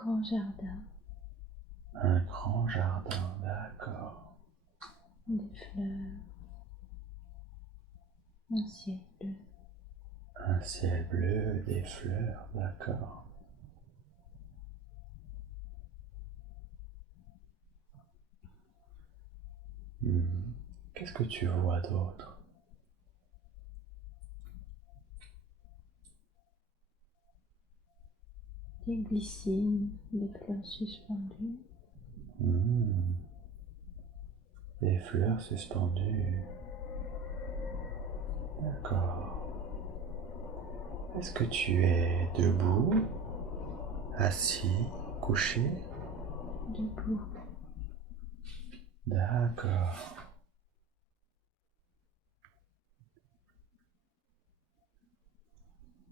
grand jardin, Un grand jardin, d'accord. des fleurs, un ciel bleu. Un ciel bleu, des fleurs, d'accord. Hmm. Qu'est-ce que tu vois d'autre? Des glycines, des fleurs suspendues, Hmm. Des fleurs suspendues, d'accord. Est-ce que tu es debout, assis, couché? debout, D'accord.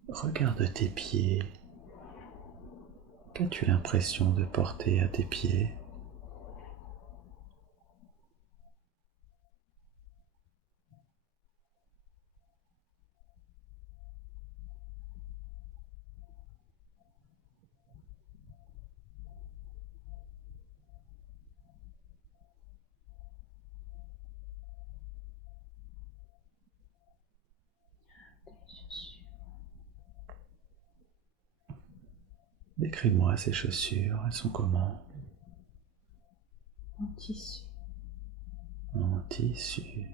Regarde tes pieds. Qu'as-tu l'impression de porter à tes pieds? des chaussures Décris-moi ces chaussures, elles sont comment? en tissu, En tissu.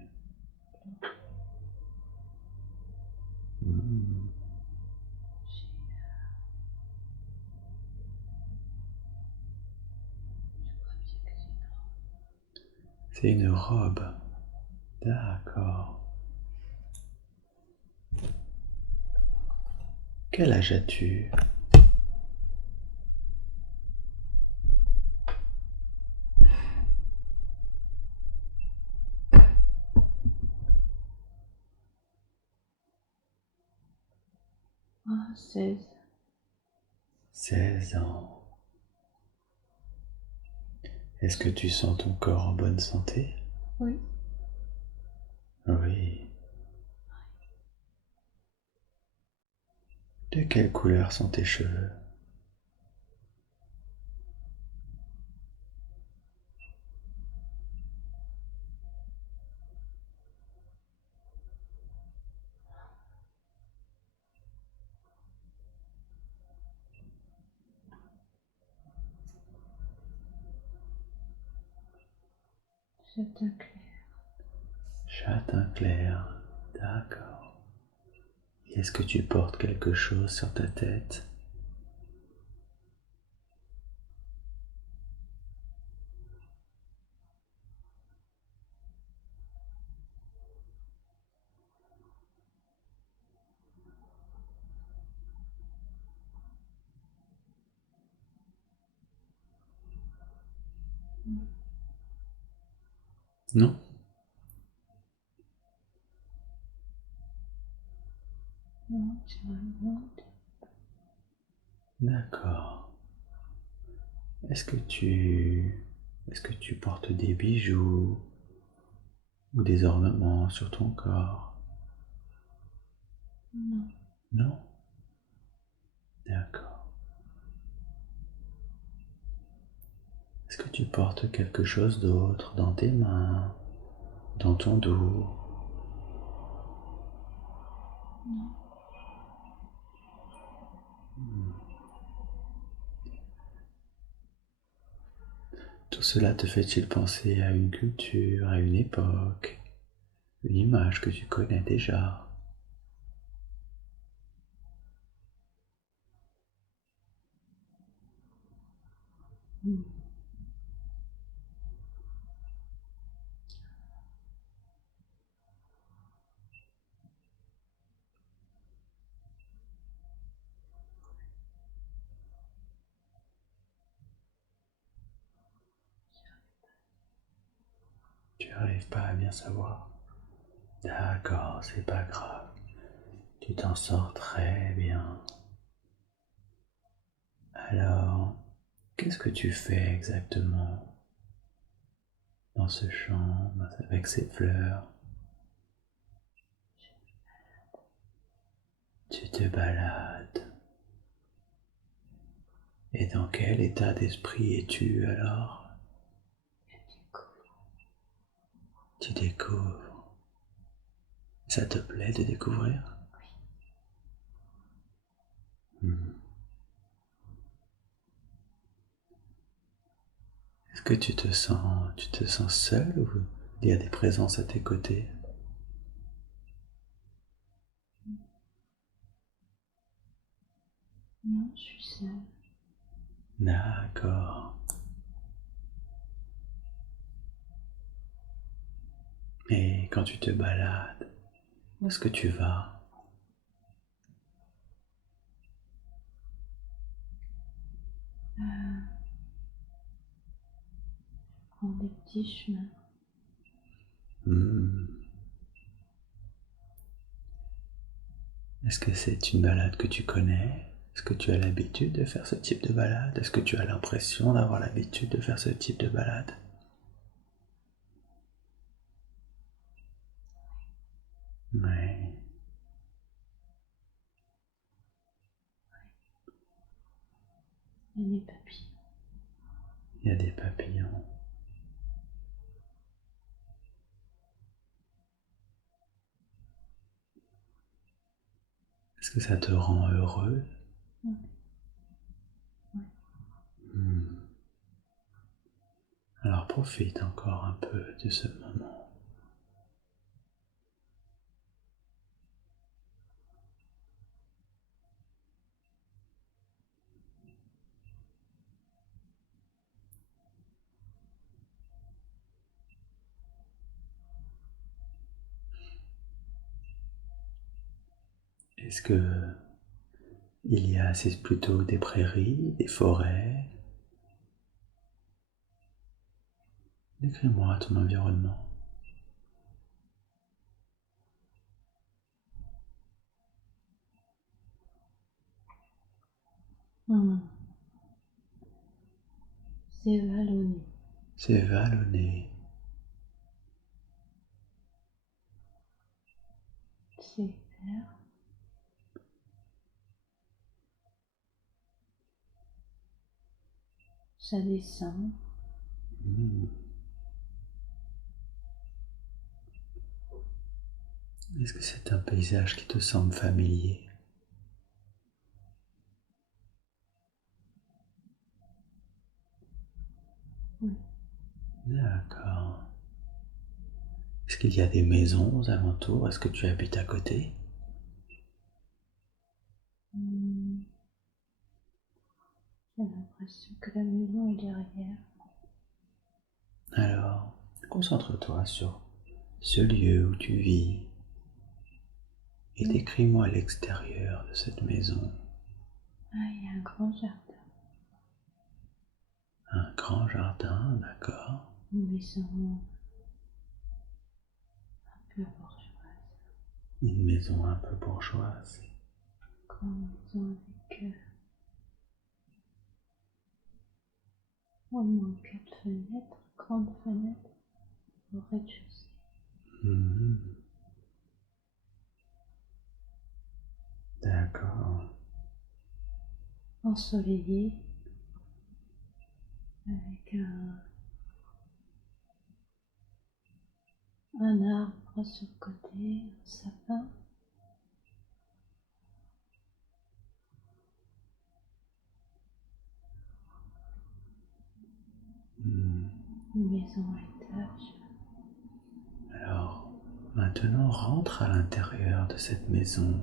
Hmm. C'est une robe. D'accord. Quel âge as-tu? ah, 16, 16 ans. Est-ce que tu sens ton corps en bonne santé? oui, Oui. De quelle couleur sont tes cheveux? châtain clair, Châtain clair. D'accord. Est-ce que tu portes quelque chose sur ta tête? Non? non, tu remontes, D'accord. Est-ce que tu portes des bijoux ou des ornements sur ton corps? non, Non? D'accord. Est-ce que tu portes quelque chose d'autre dans tes mains, dans ton dos? non, Tout cela te fait-il penser à une culture, à une époque, une image que tu connais déjà? hmm. Tu n'arrives pas à bien savoir. D'accord, c'est pas grave. Tu t'en sors très bien. Alors, qu'est-ce que tu fais exactement dans ce champ, avec ces fleurs? Tu te balades. Et dans quel état d'esprit es-tu alors? Je découvre. Tu découvres. Ça te plaît de découvrir? Hmm. Est-ce que tu te sens seul ou il y a des présences à tes côtés? Non, je suis seule. D'accord. Et quand tu te balades, où est-ce que tu vas? Je prends des petits chemins. Hmm. Est-ce que c'est une balade que tu connais? Est-ce que tu as l'habitude de faire ce type de balade? Est-ce que tu as l'impression d'avoir l'habitude de faire ce type de balade? Ouais, Il y a des papillons. il y a des papillons. Est-ce que ça te rend heureux? Ouais. Ouais. Hmm. Alors profite encore un peu de ce moment. Est-ce que c'est plutôt des prairies, des forêts? Décris-moi ton environnement. Hmm. C'est vallonné. C'est vallonné. C'est vert. Ça descend. Hmm. Est-ce que c'est un paysage qui te semble familier? Oui. D'accord. Est-ce qu'il y a des maisons aux alentours? Est-ce que tu habites à côté? Hmm. J'ai l'impression que la maison est derrière. Alors, concentre-toi sur ce lieu où tu vis et décris-moi l'extérieur de cette maison. Ah, il y a un grand jardin. Un grand jardin, d'accord. Une maison un peu bourgeoise. Une maison un peu bourgeoise. Grande maison avec au moins 4 fenêtres. Grandes fenêtres au rez-de-chaussée. Mhm. D'accord. Ensoleillée avec un arbre sur le côté, un sapin. Hmm. Une maison à étage. Alors, maintenant rentre à l'intérieur de cette maison.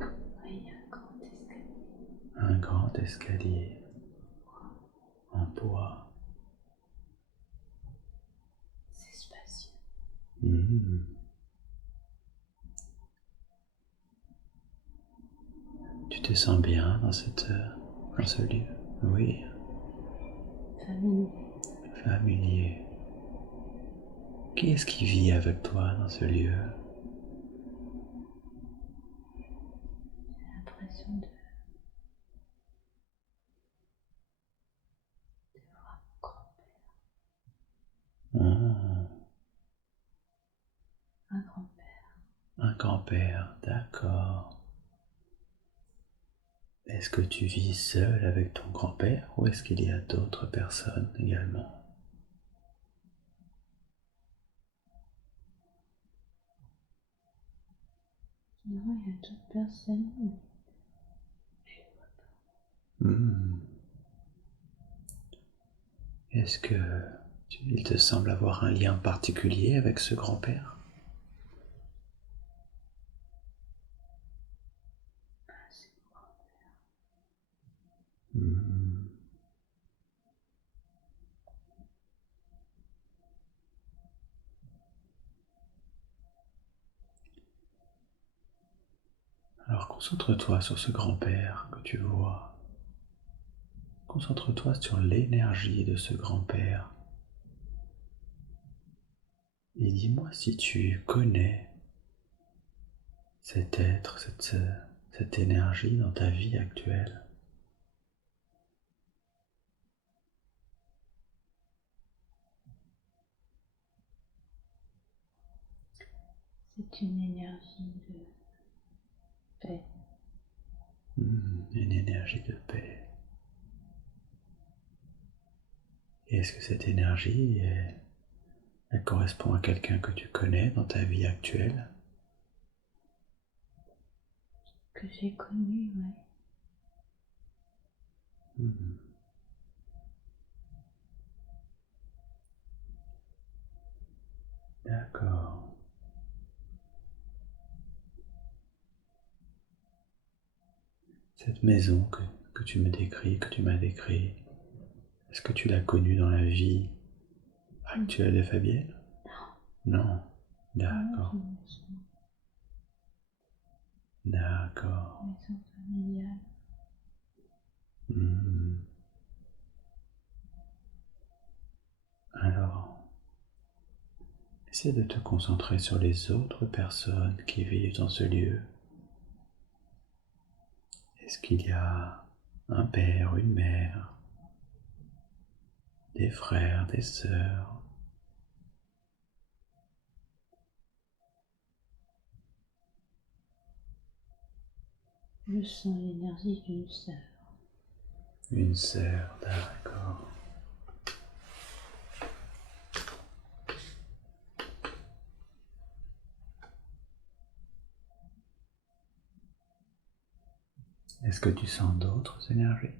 Ah, il y a un grand escalier. Un grand escalier en bois. C'est spacieux. Mhm. Tu te sens bien dans dans ce lieu? Oui, Familier. familier. Qui est-ce qui vit avec toi dans ce lieu? J'ai l'impression de voir mon grand-père. Oh, Un grand-père. un grand-père, d'accord. Est-ce que tu vis seul avec ton grand-père ou est-ce qu'il y a d'autres personnes également? Non, il y a d'autres personnes, mais je ne vois pas. Hmm. Est-ce que il te semble avoir un lien particulier avec ce grand-père? Ah, c'est bon. Hmm. Alors concentre-toi sur ce grand-père que tu vois. Concentre-toi sur l'énergie de ce grand-père. Et dis-moi si tu connais cet être, cette énergie dans ta vie actuelle. C'est une énergie de paix. Une énergie de paix. Et est-ce que cette énergie, elle correspond à quelqu'un que tu connais dans ta vie actuelle? Que j'ai connu, ouais. Hmm. D'accord. Cette maison que tu me décris, que tu m'as décrit, est-ce que tu l'as connue dans la vie actuelle de Fabienne? Non. Non, D'accord. D'accord. maison familiale. Hmm. Alors, essaie de te concentrer sur les autres personnes qui vivent dans ce lieu. Est-ce qu'il y a un père, une mère, des frères, des sœurs? Je sens l'énergie d'une sœur. Une sœur, d'accord. Est-ce que tu sens d'autres énergies?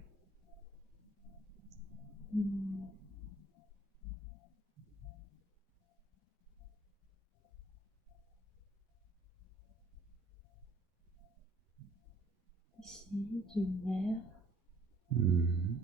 Hmm. Ici, d'une mère. Hmm.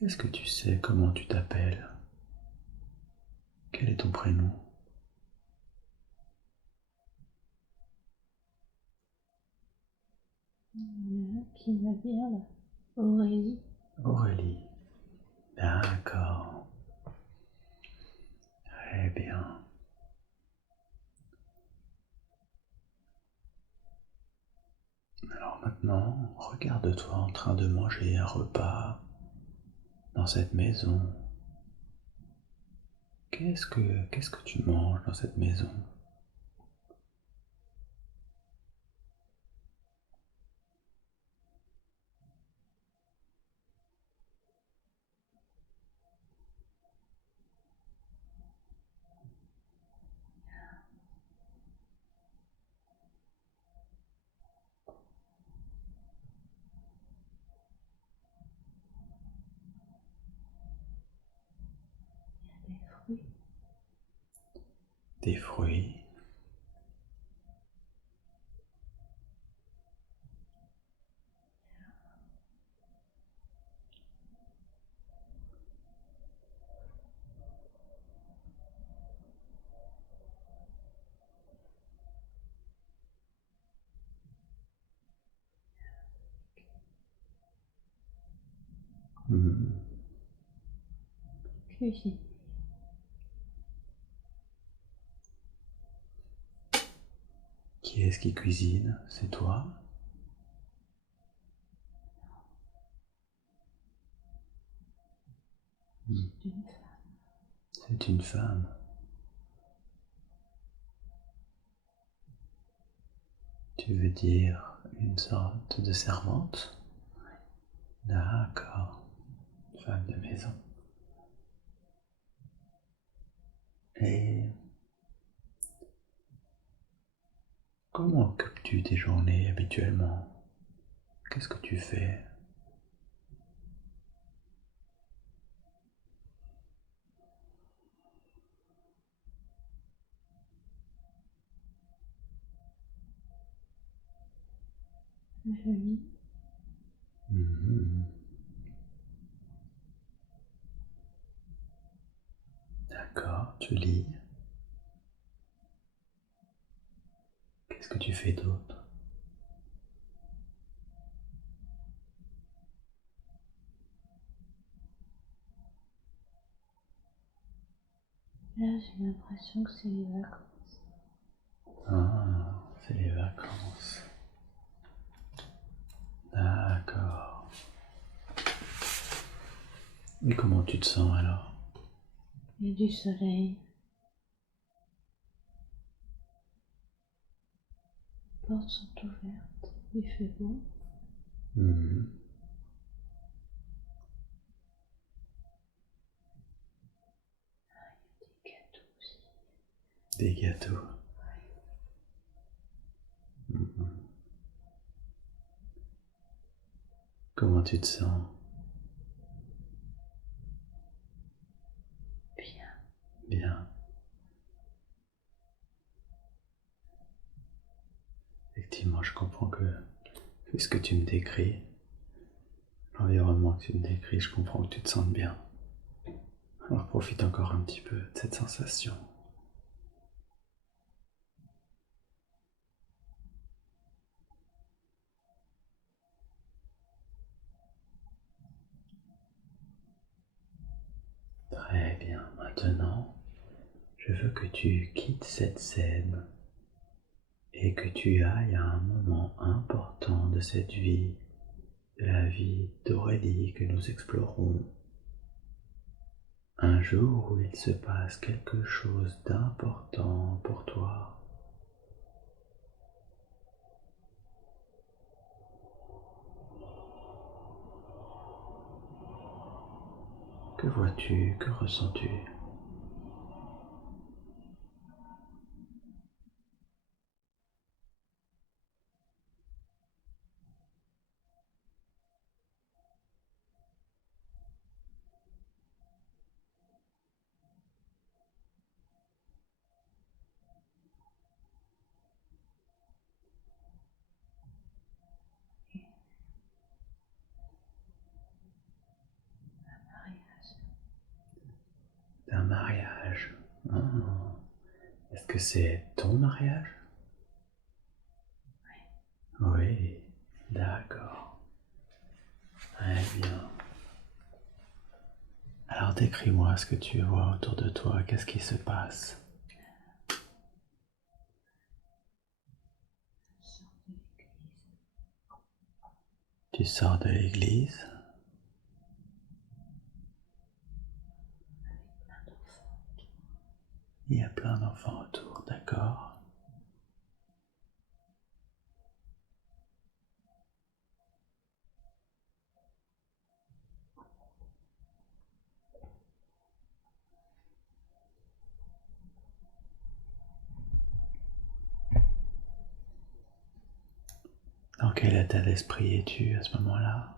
Est-ce que tu sais comment tu t'appelles? Quel est ton prénom? Qui me vient là. Aurélie. Aurélie. D'accord. Très bien. Alors maintenant, regarde-toi en train de manger un repas dans cette maison. Qu'est-ce que tu manges dans cette maison? Des fruits. Des fruits. Hmm. Cuisine. Qui est-ce qui cuisine? C'est toi? C'est une femme. C'est une femme. Tu veux dire une sorte de servante? D'accord. Femme de maison. Et comment occupes-tu tes journées habituellement? Qu'est-ce que tu fais? Je lis. Mhm. D'accord, tu lis. Qu'est-ce que tu fais d'autre? Là, j'ai l'impression que c'est les vacances. Ah, c'est les vacances. D'accord. Et comment tu te sens alors? Il y a du soleil. Les portes sont ouvertes. Il fait beau. Mhm. Des gâteaux aussi. Des gâteaux. Mhm. Comment tu te sens? Bien. Bien. Effectivement, je comprends que, vu ce que tu me décris, l'environnement que tu me décris, je comprends que tu te sentes bien. Alors profite encore un petit peu de cette sensation. Très bien. Maintenant, je veux que tu quittes cette scène et que tu ailles à un moment important de cette vie, de la vie d'Aurélie que nous explorons. Un jour où il se passe quelque chose d'important pour toi. Que vois-tu? Que ressens-tu? Mariage. Un mariage. Ah. Est-ce que c'est ton mariage? Oui, d'accord. Très bien. Alors décris-moi ce que tu vois autour de toi, qu'est-ce qui se passe? Tu sors de l'église? Il y a plein d'enfants autour, d'accord? Dans quel état d'esprit es-tu à ce moment-là?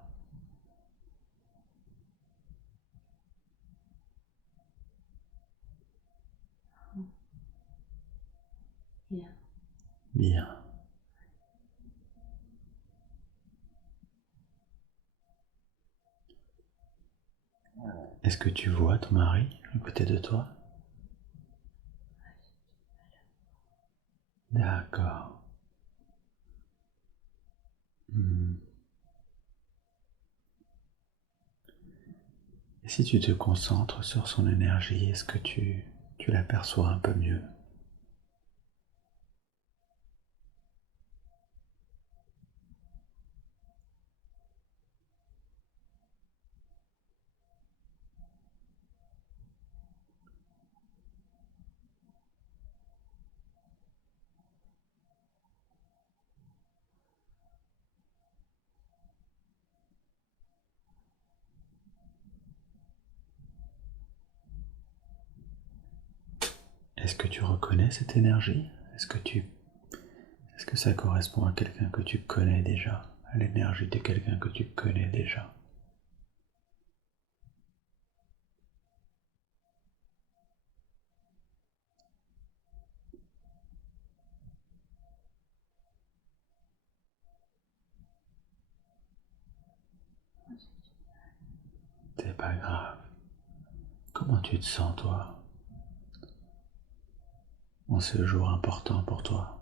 Bien. Bien. Est-ce que tu vois ton mari à côté de toi? D'accord. Hmm. Et si tu te concentres sur son énergie, est-ce que tu l'aperçois un peu mieux? Est-ce que tu reconnais cette énergie? Est-ce que ça correspond à quelqu'un que tu connais déjà? À l'énergie de quelqu'un que tu connais déjà? C'est pas grave. Comment tu te sens, toi, en ce jour important pour toi?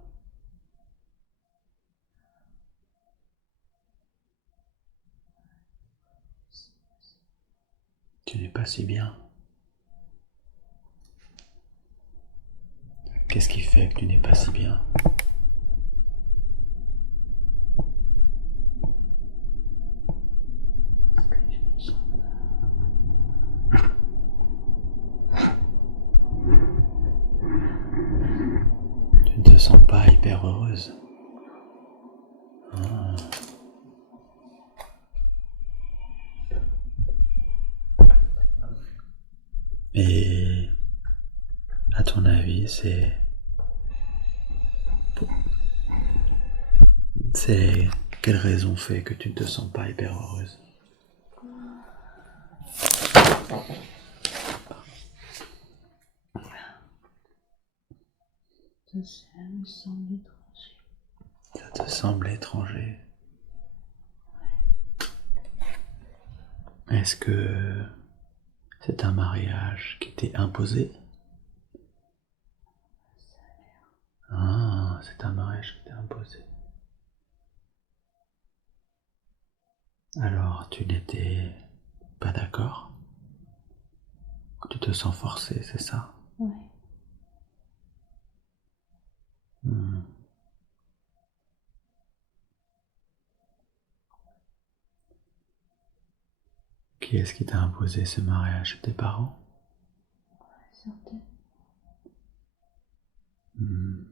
Tu n'es pas si bien. Qu'est-ce qui fait que tu n'es pas si bien? Parce que je me sens Tu ne te sens pas hyper heureuse. Ah. Et à ton avis, c'est quelle raison fait que tu ne te sens pas hyper heureuse? ça me semble étranger. Ça te semble étranger. Est-ce que c'est un mariage qui t'est imposé? Ah, c'est un mariage qui t'est imposé. Alors, tu n'étais pas d'accord? Tu te sens forcé, c'est ça? Ouais. Hmm. Qui est-ce qui t'a imposé ce mariage? Tes parents? Certaines. Hmm.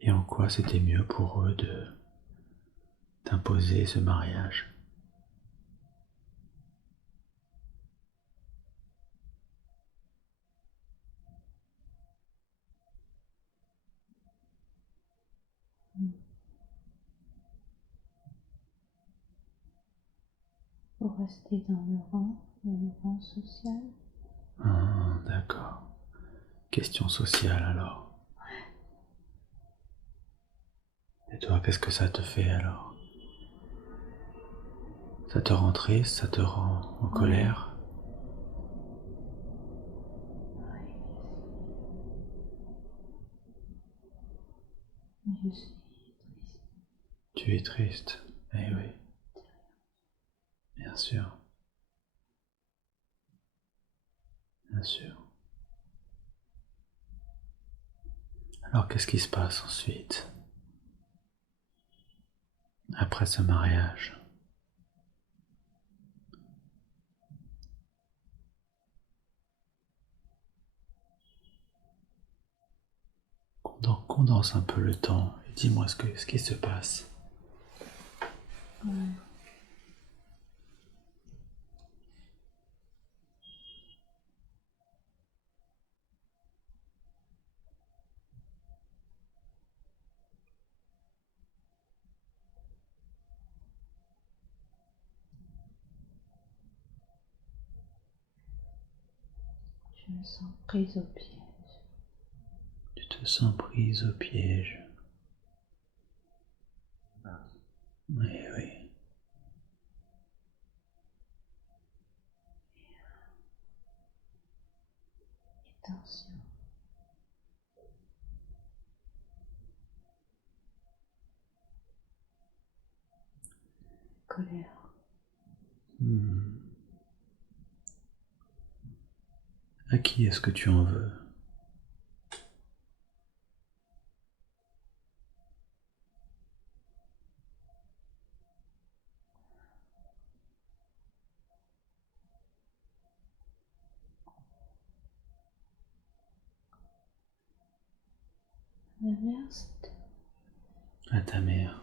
Et en quoi c'était mieux pour eux de t'imposer ce mariage? Pour rester dans le rang social. Ah, d'accord. Question sociale alors. Et toi, qu'est-ce que ça te fait alors? Ça te rend triste? Ça te rend en colère? Ouais. Je suis triste. Tu es triste? Eh oui, bien sûr, bien sûr. Alors qu'est-ce qui se passe ensuite? Après ce mariage? Condense un peu le temps et dis-moi ce qui se passe. Ouais. Je me sens prise au piège. Tu te sens prise au piège. Eh oui. Tension. Colère. Hmm. À qui est-ce que tu en veux? La mère, c'est À ta mère.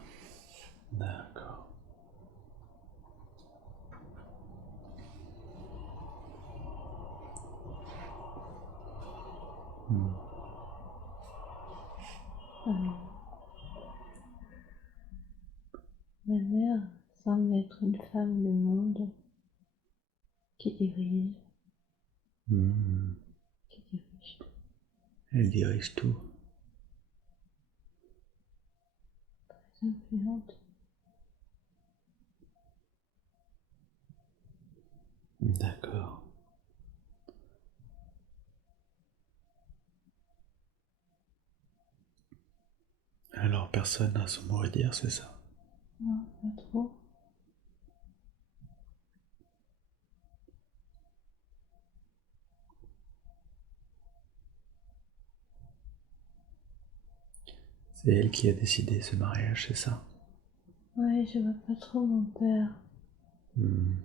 D'accord. Ma mère semble être une femme de monde qui dirige, Hmm. qui dirige. Elle dirige tout. Très influente. D'accord. Alors personne n'a son mot à dire, c'est ça? Non, pas trop. C'est elle qui a décidé ce mariage, c'est ça? Ouais, je vois pas trop mon père. Hmm.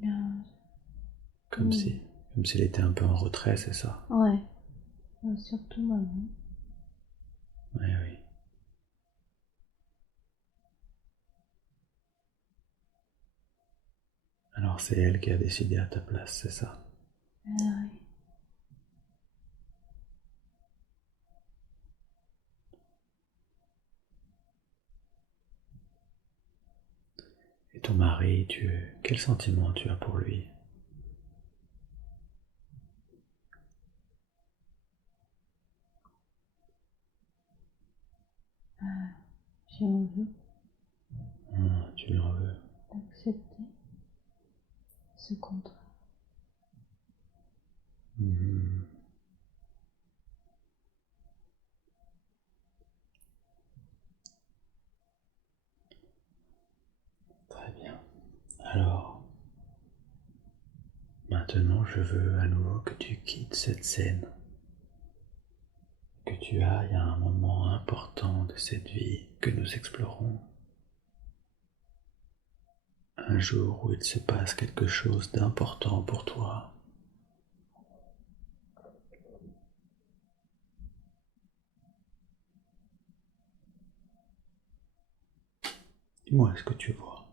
Bien. Comme si, comme s'il était un peu en retrait, c'est ça? Ouais. Surtout maman. Oui, oui. Alors c'est elle qui a décidé à ta place, c'est ça? Ouais. Et ton mari, quel sentiment tu as pour lui? J'ai envie Ah, tu lui en veux? d'accepter ce contrat. Mhm. Très bien. Alors, maintenant je veux à nouveau que tu quittes cette scène, que tu ailles à un moment important de cette vie que nous explorons. Un jour où il se passe quelque chose d'important pour toi. Dis-moi ce que tu vois.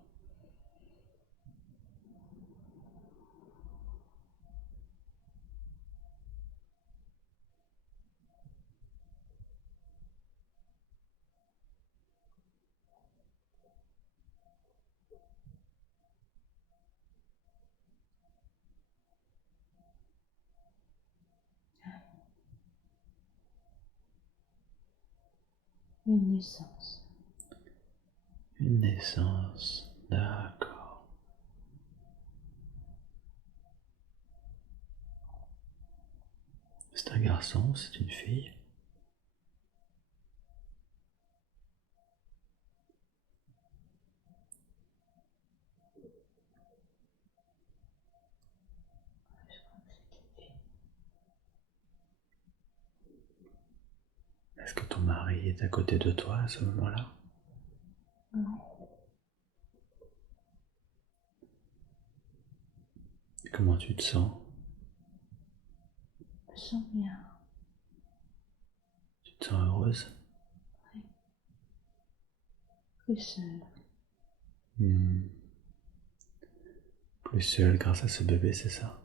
Une naissance. Une naissance, d'accord. C'est un garçon, c'est une fille? Je crois que c'est une fille. Est-ce que ton mari est à côté de toi à ce moment-là? Ouais. Comment tu te sens? Je me sens bien. Tu te sens heureuse? Ouais. Plus seule. Hmm. Plus seule grâce à ce bébé, c'est ça?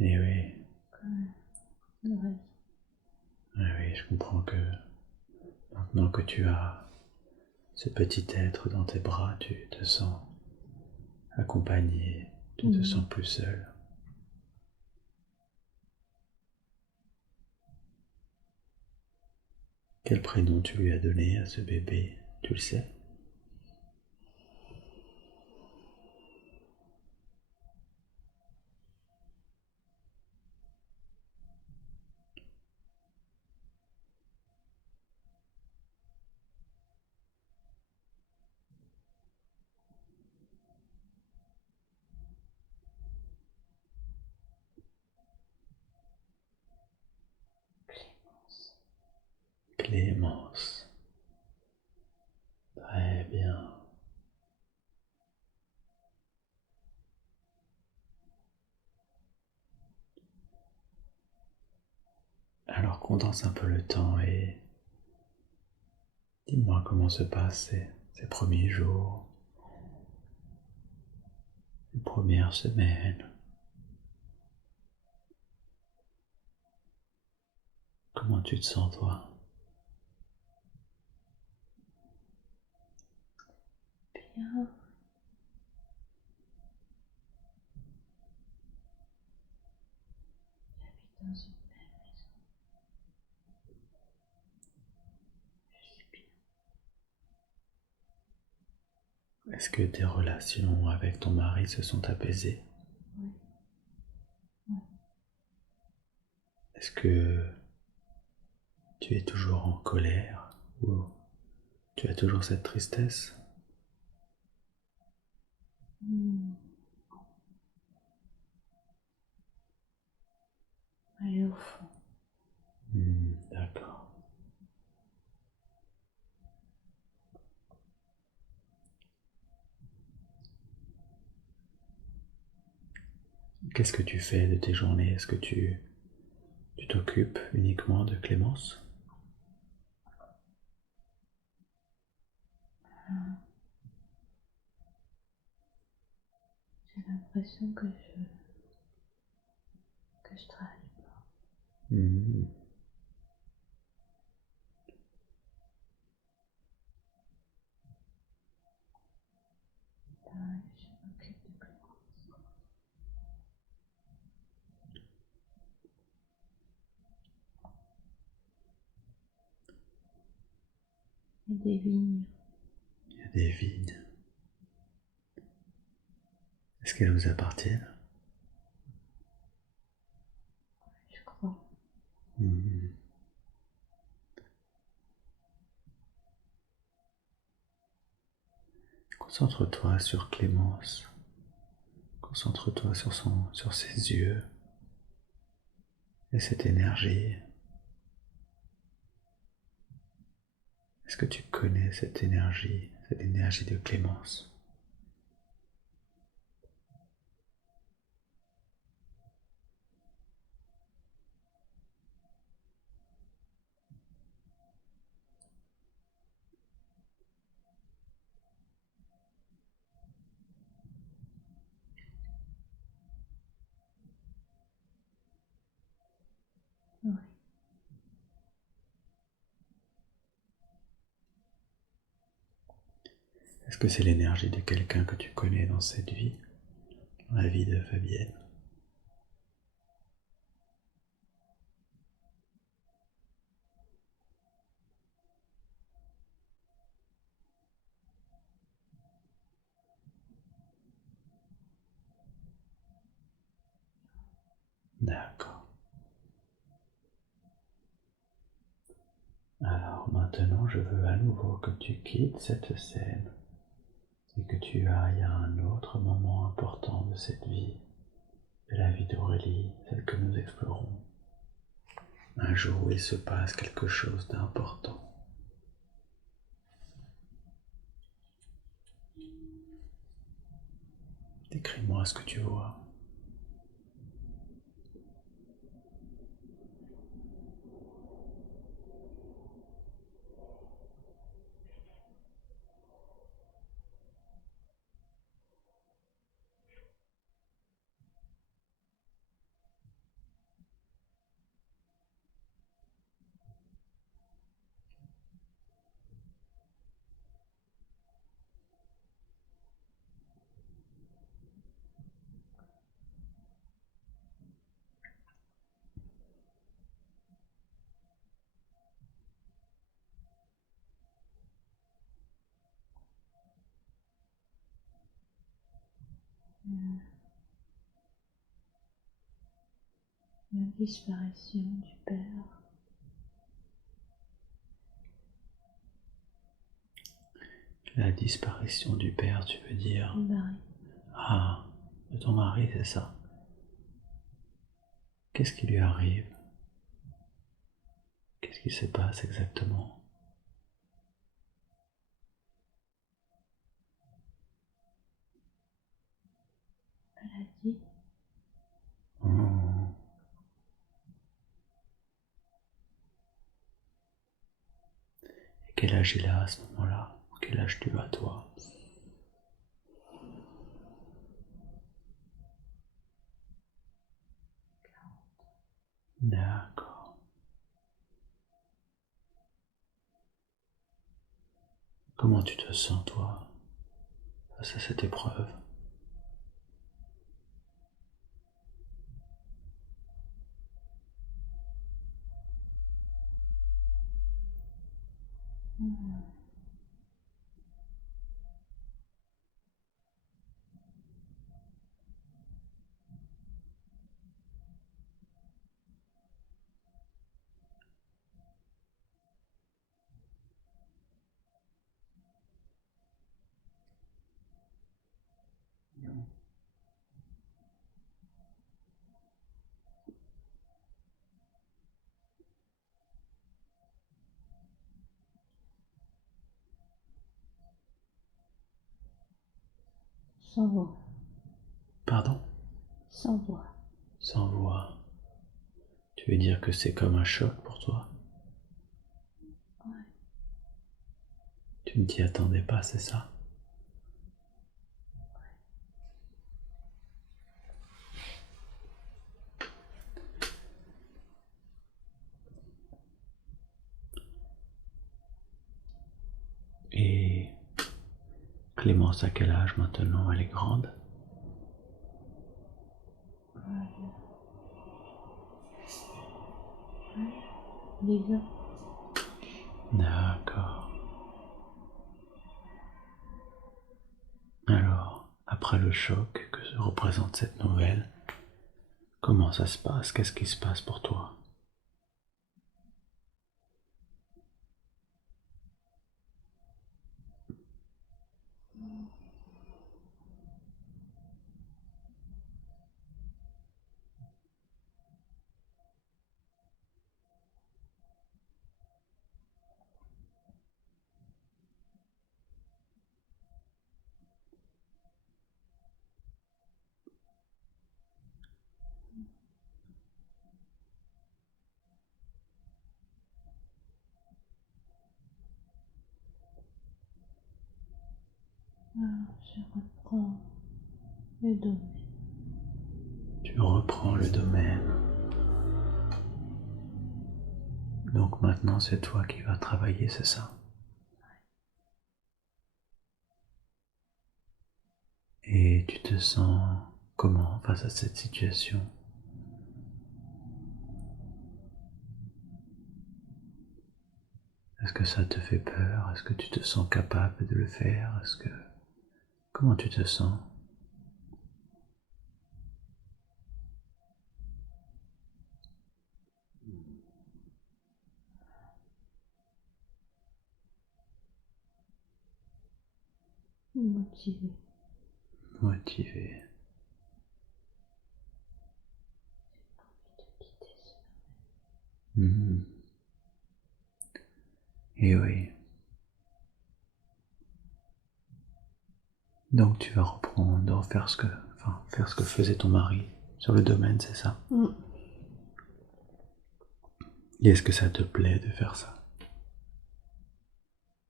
Eh oui, Le reste. eh oui, je comprends que maintenant que tu as ce petit être dans tes bras, tu te sens accompagné, tu te sens plus seul. Quel prénom tu lui as donné à ce bébé, tu le sais? Clémence. Clémence. Très bien. Alors condense un peu le temps et dis-moi comment se passent ces premiers jours, les premières semaines. Comment tu te sens, toi? Bien. J'habite dans une belle maison. Je suis bien. Est-ce que tes relations avec ton mari se sont apaisées? Oui. Oui. Est-ce que tu es toujours en colère ou tu as toujours cette tristesse? Hmm. Allez au fond. D'accord. Qu'est-ce que tu fais de tes journées? Est-ce que tu t'occupes uniquement de Clémence? J'ai l'impression que je travaille pas. Hmm. Je m'occupe de Clémence. Et des vignes. Il y a des vignes. Est-ce qu'elles vous appartiennent? Je crois. Hmm. Concentre-toi sur Clémence. Concentre-toi sur ses yeux et cette énergie. Est-ce que tu connais cette énergie de Clémence? Oui. Est-ce que c'est l'énergie de quelqu'un que tu connais dans cette vie, dans la vie de Fabienne? D'accord. Alors maintenant, je veux à nouveau que tu quittes cette scène et que tu ailles à un autre moment important de cette vie, de la vie d'Aurélie, celle que nous explorons. Un jour où il se passe quelque chose d'important. Décris-moi ce que tu vois. La disparition du père. La disparition du père, tu veux dire? Du mari. Ah, de ton mari, c'est ça. Qu'est-ce qui lui arrive? Qu'est-ce qui se passe exactement? Maladie. Oh. Et quel âge il a à ce moment-là? Quel âge tu as, toi? D'accord. Comment tu te sens, toi, face à cette épreuve? Sans voix. Pardon? Sans voix. Sans voix. Tu veux dire que c'est comme un choc pour toi? Ouais. Tu ne t'y attendais pas, c'est ça? Et Clémence, à quel âge maintenant? Elle est grande? Déjà. D'accord. Alors, après le choc que représente cette nouvelle, comment ça se passe? Qu'est-ce qui se passe pour toi? Alors, je reprends le domaine. Tu reprends le domaine. Donc maintenant, c'est toi qui vas travailler, c'est ça? Et tu te sens comment face à cette situation? Est-ce que ça te fait peur? Est-ce que tu te sens capable de le faire? Comment tu te sens? Motivé. Motivé. De quitter ce Mhm. Et oui. Donc tu vas reprendre, faire ce que faisait ton mari sur le domaine, c'est ça? domaine. Et est-ce que ça te plaît de faire ça?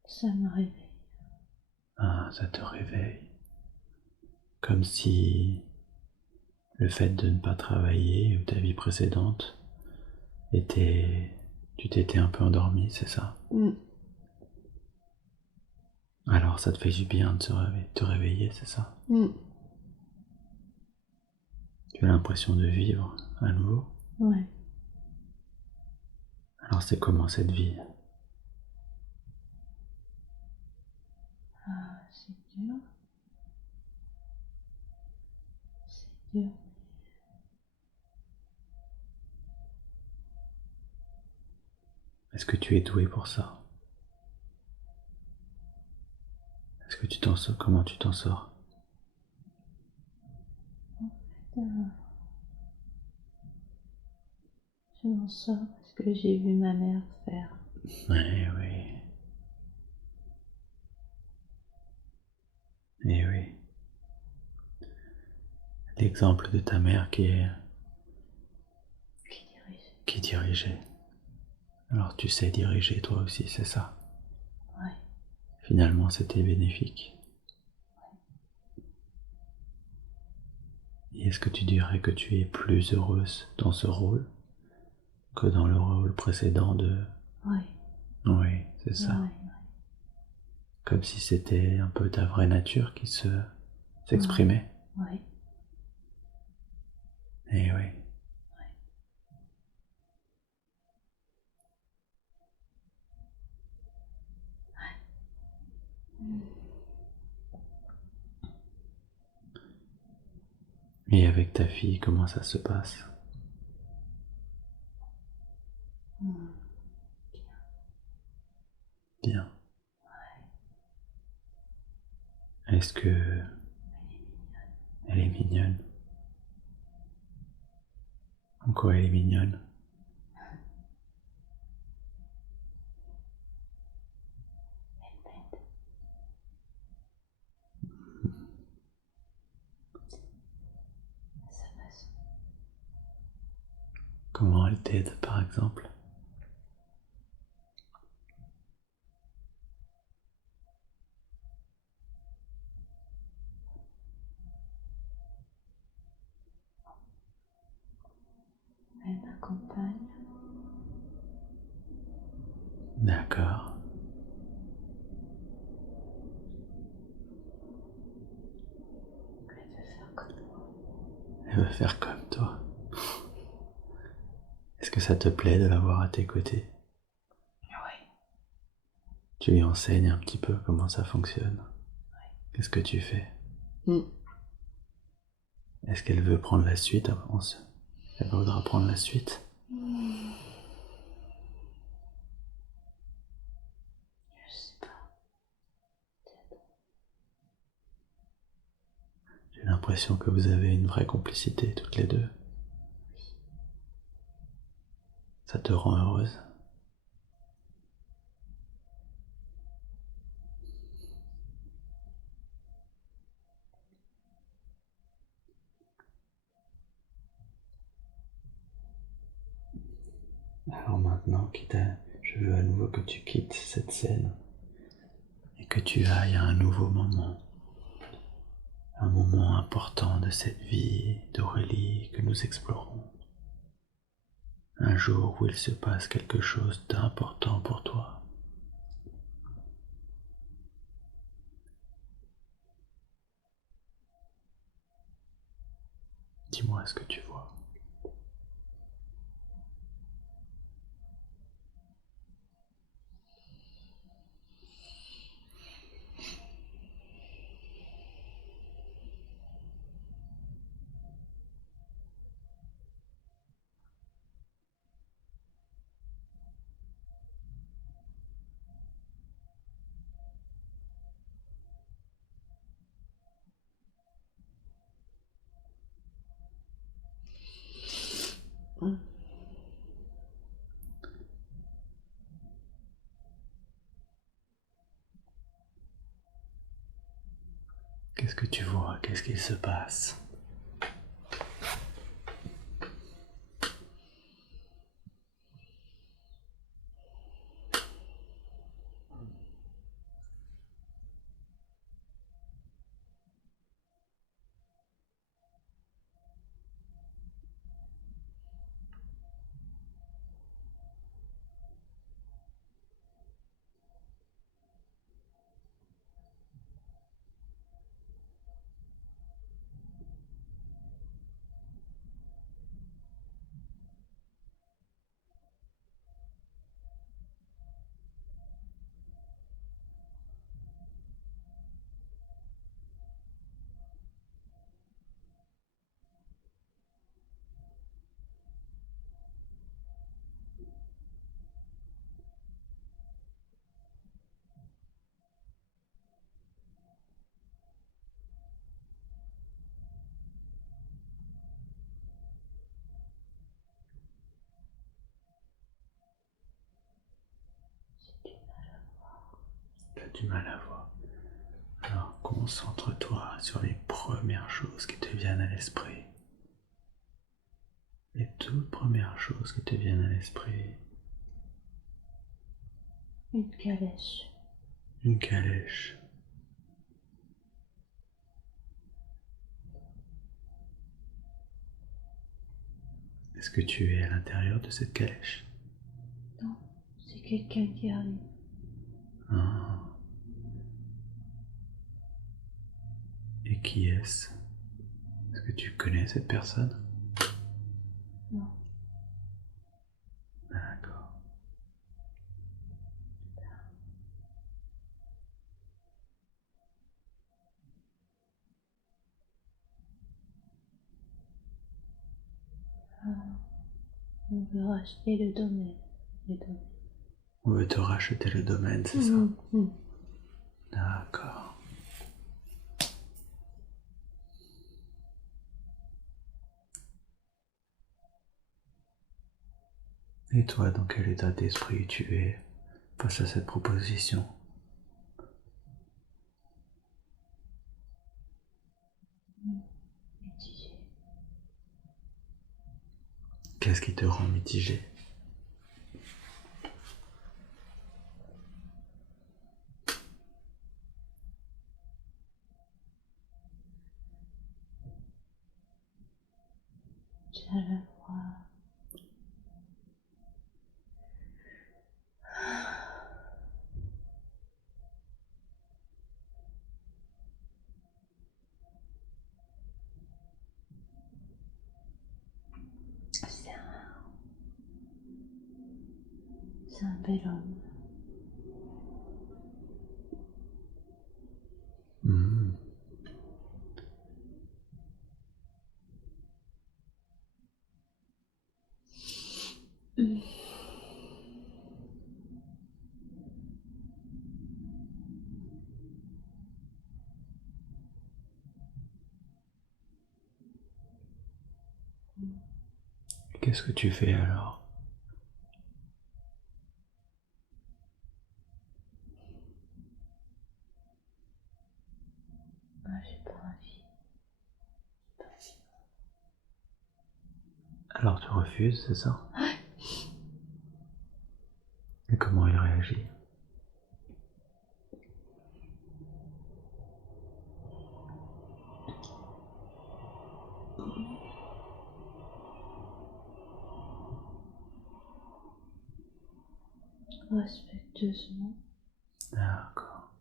Ça me réveille. Ah, ça te réveille. Comme si le fait de ne pas travailler ou ta vie précédente tu t'étais un peu endormi, c'est ça? Alors ça te fait du bien de te réveiller, c'est ça? Tu as l'impression de vivre à nouveau? Ouais. Alors c'est comment cette vie? Ah, c'est dur. C'est dur. Est-ce que tu es doué pour ça? Est-ce que tu t'en sors? Comment tu t'en sors? Euh, je m'en sors parce que j'ai vu ma mère faire. Eh oui. Eh oui. L'exemple de ta mère Qui dirige. qui dirigeait. Alors tu sais diriger toi aussi, c'est ça? Ouais. Finalement, c'était bénéfique. Et est-ce que tu dirais que tu es plus heureuse dans ce rôle que dans le rôle précédent de... Ouais. Oui, c'est ça. Ouais. comme si c'était un peu ta vraie nature qui s'exprimait. Oui. Et oui. Et avec ta fille, comment ça se passe? Bien. Est-ce que elle est mignonne? En quoi elle est mignonne? Ça passe. Comment elle t'aide, par exemple? Elle m'accompagne. D'accord. Elle veut faire comme moi. Elle veut faire comme toi. Est-ce que ça te plaît de l'avoir à tes côtés? Oui. Tu lui enseignes un petit peu comment ça fonctionne? Qu'est-ce que tu fais? Est-ce qu'elle veut prendre la suite? Elle voudra prendre la suite? Je sais pas. J'ai l'impression que vous avez une vraie complicité toutes les deux. Ça te rend heureuse? Alors maintenant, je veux à nouveau que tu quittes cette scène et que tu ailles à un nouveau moment. Un moment important de cette vie d'Aurélie que nous explorons. Un jour où il se passe quelque chose d'important pour toi. Dis-moi ce que tu vois. Qu'est-ce que tu vois? Qu'est-ce qu'il se passe? Tu as du mal à voir. Alors concentre-toi sur les premières choses qui te viennent à l'esprit. Les toutes premières choses qui te viennent à l'esprit. Une calèche. Une calèche. Est-ce que tu es à l'intérieur de cette calèche? Non, c'est quelqu'un qui arrive. Ah. Et qui est-ce? Est-ce que tu connais cette personne? Non. D'accord. On veut racheter le domaine. On veut te racheter le domaine, c'est ça? D'accord. Et toi, dans quel état d'esprit tu es face à cette proposition? Mitigé. Qu'est-ce qui te rend mitigé? J'ai à la fois c'est un bel homme. Mmh. Qu'est-ce que tu fais alors? J'ai pas envie. Alors tu refuses, c'est ça? Et comment il réagit? Respectueusement. D'accord.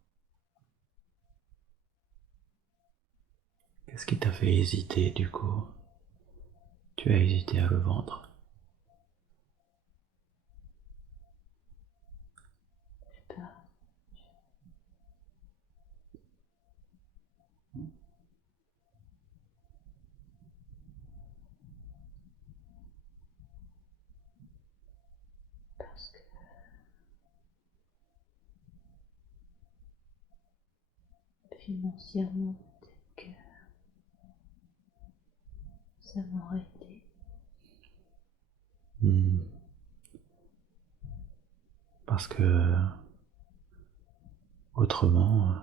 Qu'est-ce qui t'a fait hésiter du coup? Tu as hésité à le vendre. Je sais pas. Parce que financièrement, peut-être que ça m'aurait aidé. Mmh. Parce que autrement,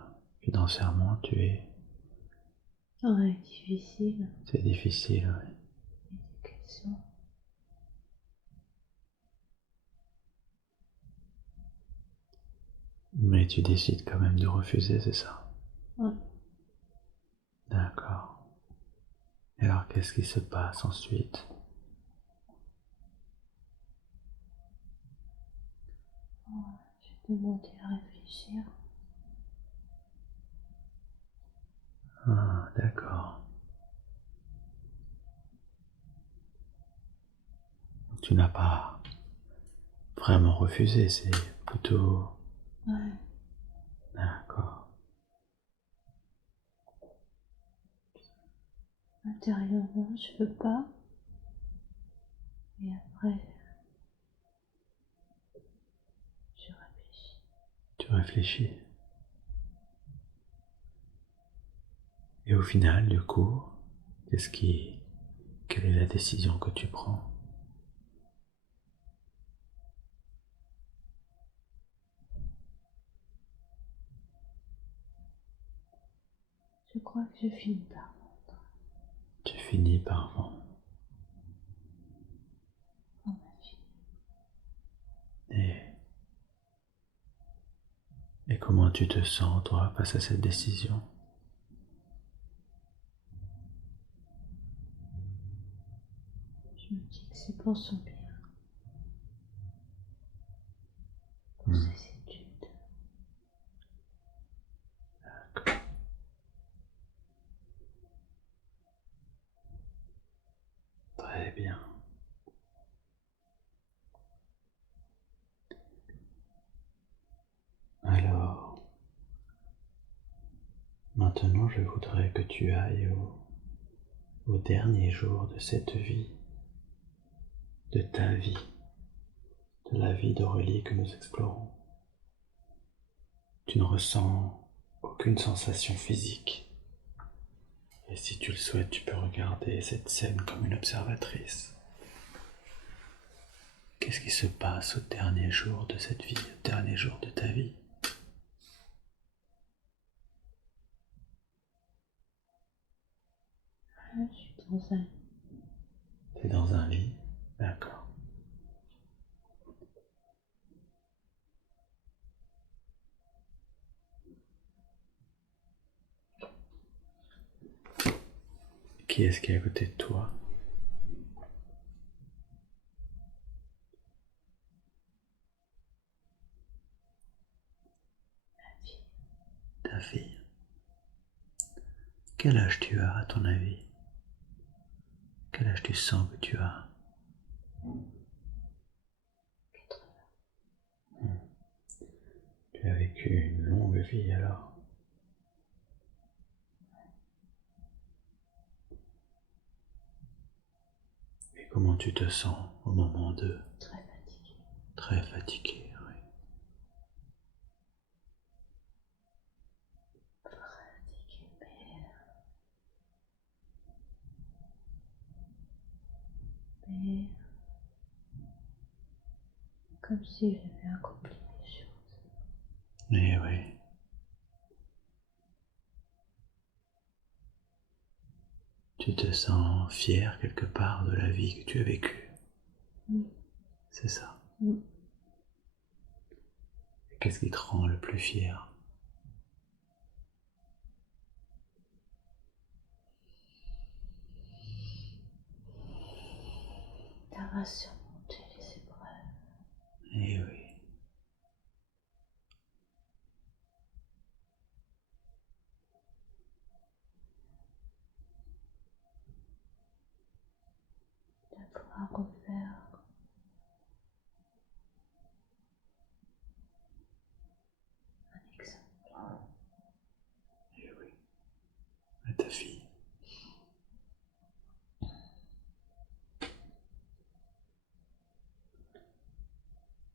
financièrement, Ouais, difficile. c'est difficile. Ouais. Éducation. Mais tu décides quand même de refuser, c'est ça? Ouais. D'accord. Et alors qu'est-ce qui se passe ensuite? J'ai demandé à réfléchir. Ah, d'accord. Tu n'as pas vraiment refusé, c'est plutôt... Ouais. D'accord. Intérieurement, je peux pas. Et après, je réfléchis. Tu réfléchis. Et au final, du coup, quelle est la décision que tu prends? Je crois que je finis par vendre. Tu finis par vendre. Oh, ma fille. Et comment tu te sens, toi, face à cette décision? Je me dis que c'est pour son bien. Pour Hmm. ses études. D'accord. Maintenant, je voudrais que tu ailles au dernier jour de cette vie, de ta vie, de la vie d'Aurélie que nous explorons. Tu ne ressens aucune sensation physique. Et si tu le souhaites, tu peux regarder cette scène comme une observatrice. Qu'est-ce qui se passe au dernier jour de cette vie, au dernier jour de ta vie? Je suis dans un... T'es dans un lit? D'accord. Qui est-ce qui est à côté de toi? Ta fille. Quel âge tu as à ton avis? Quel âge tu sens que tu as? Tu as vécu une longue vie alors. Et comment tu te sens au moment de... Très fatiguée. Très fatigué, oui. Fatiguée, mais comme si j'avais accompli des choses. Eh oui. Tu te sens fier quelque part de la vie que tu as vécue. C'est ça. Mm. Et qu'est-ce qui te rend le plus fier? D'avoir surmonté les épreuves. Eh oui. D'avoir refaire un exemple. Eh oui. À ta fille.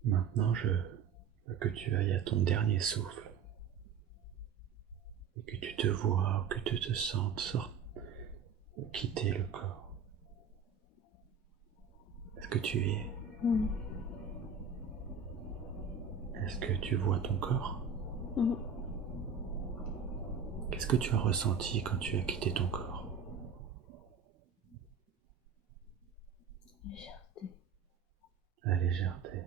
Maintenant, je veux que tu ailles à ton dernier souffle. Et que tu te vois ou que tu te sentes quitter le corps. Est-ce que tu y es? Mm. Est-ce que tu vois ton corps? Mm. Qu'est-ce que tu as ressenti quand tu as quitté ton corps? Légèreté. La légèreté.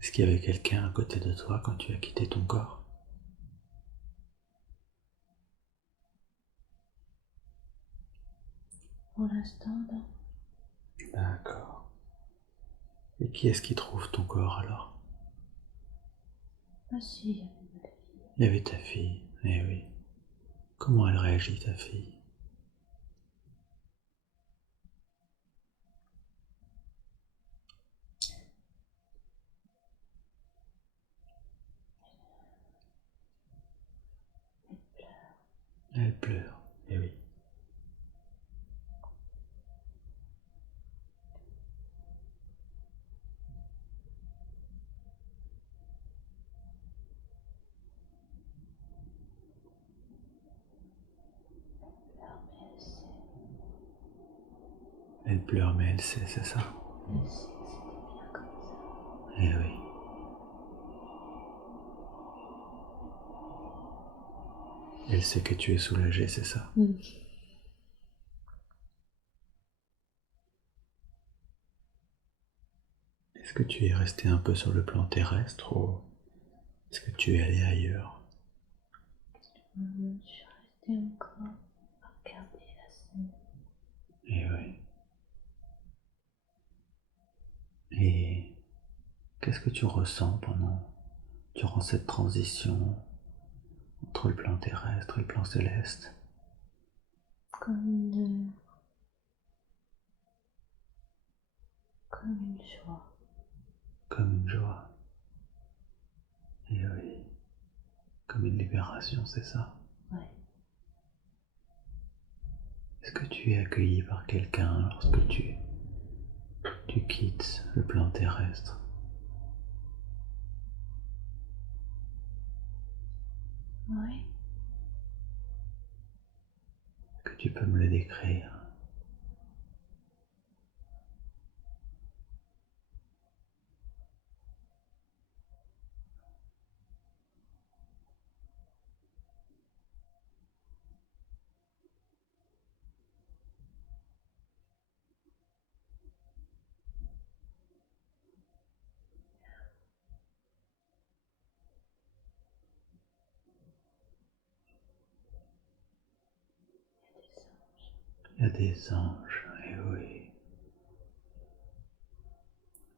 Est-ce qu'il y avait quelqu'un à côté de toi quand tu as quitté ton corps? Pour l'instant, non. D'accord. Et qui est-ce qui trouve ton corps alors? Ah si, il y avait ma fille. Il y avait ta fille, eh oui. Comment elle réagit ta fille? Elle pleure, eh oui. Alors, mais elle sait. Elle pleure mais elle sait, c'est ça? Elle sait que c'était bien comme ça. Eh oui. Elle sait que tu es soulagé, c'est ça? Mm. Est-ce que tu es resté un peu sur le plan terrestre ou est-ce que tu es allé ailleurs? Je suis restée encore à regarder la scène. Eh oui. Et qu'est-ce que tu ressens durant cette transition entre le plan terrestre et le plan céleste? Comme une, comme une joie. Comme une joie. comme une libération, c'est ça? Ouais. Est-ce que tu es accueilli par quelqu'un lorsque tu quittes le plan terrestre? Ouais. Est-ce que tu peux me le décrire? Il y a des anges, et oui.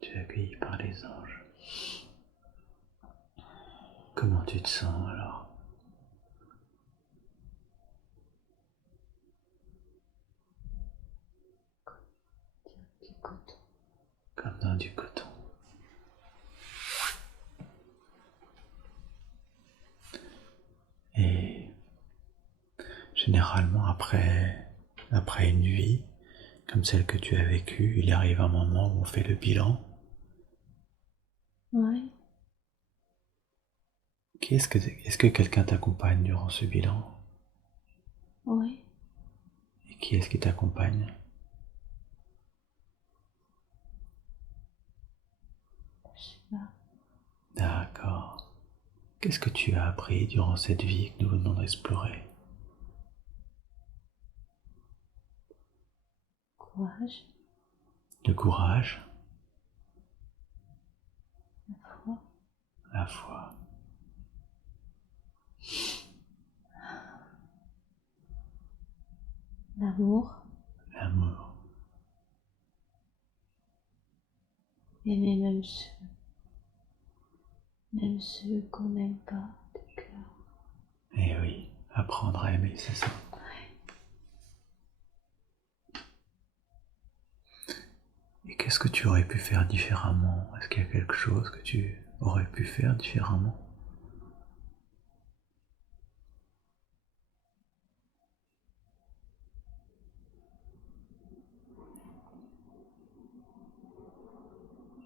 Tu es accueilli par les anges. Comment tu te sens alors? Du coton. Comme dans du coton. Et généralement après une vie, comme celle que tu as vécue, il arrive un moment où on fait le bilan. Ouais. Est-ce que quelqu'un t'accompagne durant ce bilan? Ouais. Et qui est-ce qui t'accompagne? Je sais pas. D'accord. Qu'est-ce que tu as appris durant cette vie que nous venons d'explorer? Courage. Le courage, La foi. la foi, L'amour. l'amour. Aimer même ceux qu'on n'aime pas de cœur. Eh oui, apprendre à aimer, c'est ça. Et qu'est-ce que tu aurais pu faire différemment? Est-ce qu'il y a quelque chose que tu aurais pu faire différemment?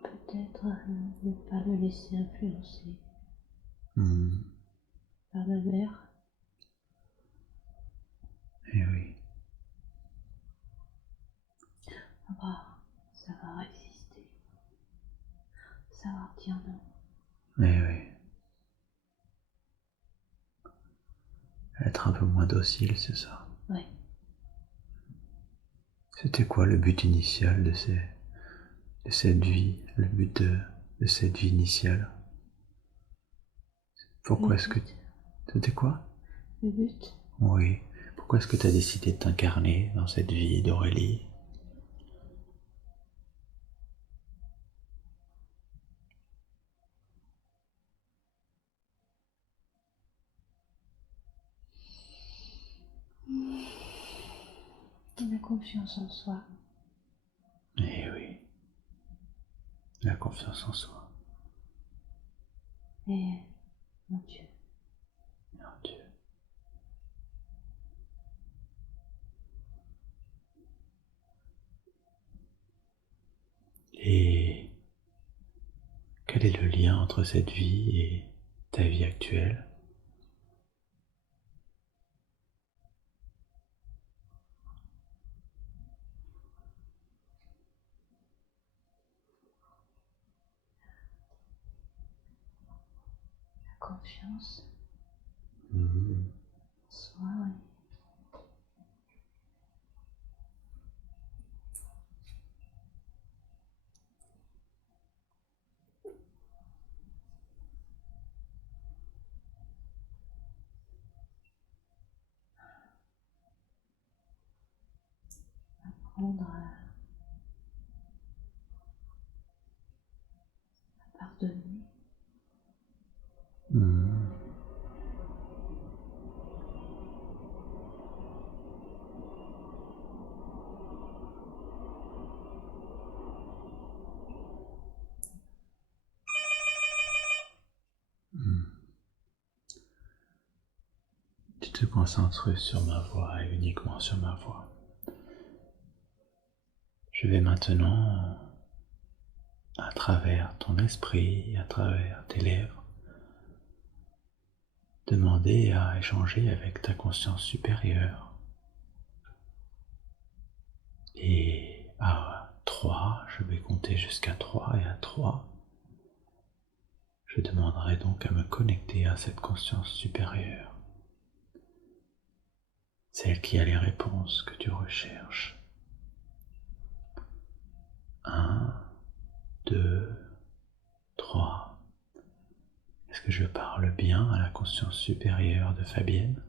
Peut-être ne pas me laisser influencer Hmm. par ma mère. Eh oui, Ah bah, savoir résister. Savoir dire non. eh oui. Être un peu moins docile, c'est ça. Ouais. C'était quoi le but initial de cette vie? Le but de cette vie initiale? Pourquoi est-ce que... C'était quoi? Le but, Oui. Pourquoi est-ce que tu as décidé de t'incarner dans cette vie d'Aurélie? la confiance en soi. Eh oui, la confiance en soi. Et mon Dieu. Mon Dieu. Et quel est le lien entre cette vie et ta vie actuelle? La confiance Hmm. en soi, ouais. Apprendre à pardonner. Hmm. Hmm. tu te concentres sur ma voix et uniquement sur ma voix. Je vais maintenant, à travers ton esprit, à travers tes lèvres, demander à échanger avec ta conscience supérieure. Et à 3, je vais compter jusqu'à 3 et à 3, je demanderai donc à me connecter à cette conscience supérieure, celle qui a les réponses que tu recherches. 1, 2, 3. Est-ce que je parle bien à la conscience supérieure de Fabienne?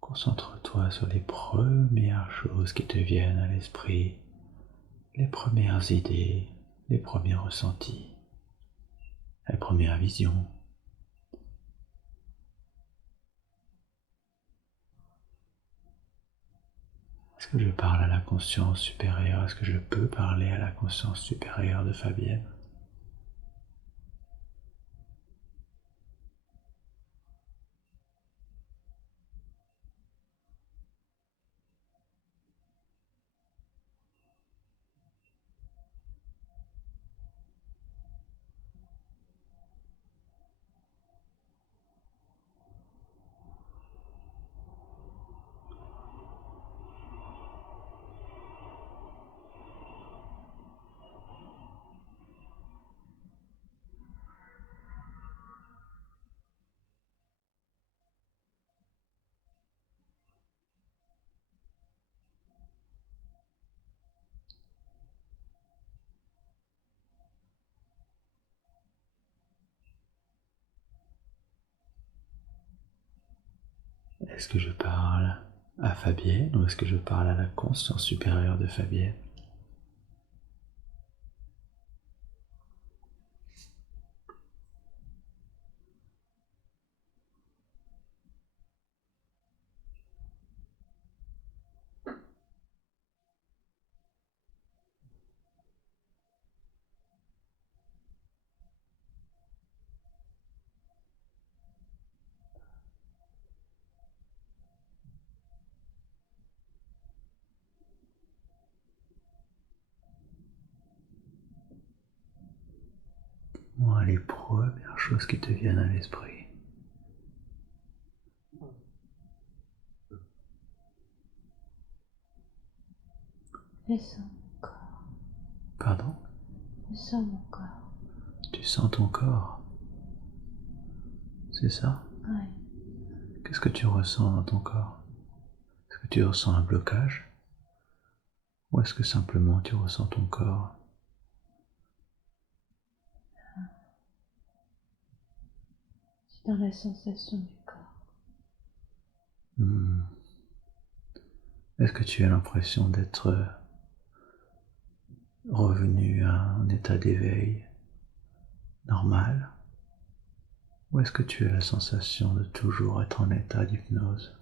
Concentre-toi sur les premières choses qui te viennent à l'esprit, les premières idées, les premiers ressentis, les premières visions. Est-ce que je parle à la conscience supérieure? Est-ce que je peux parler à la conscience supérieure de Fabienne? Est-ce que je parle à Fabienne ou est-ce que je parle à la conscience supérieure de Fabienne? Moi, les premières choses qui te viennent à l'esprit. Je sens mon corps. Pardon? Je sens mon corps. Tu sens ton corps? C'est ça? Ouais. Qu'est-ce que tu ressens dans ton corps? Est-ce que tu ressens un blocage? Ou est-ce que simplement tu ressens ton corps? C'est dans la sensation du corps. Hmm. Est-ce que tu as l'impression d'être revenu à un état d'éveil normal? Ou est-ce que tu as la sensation de toujours être en état d'hypnose?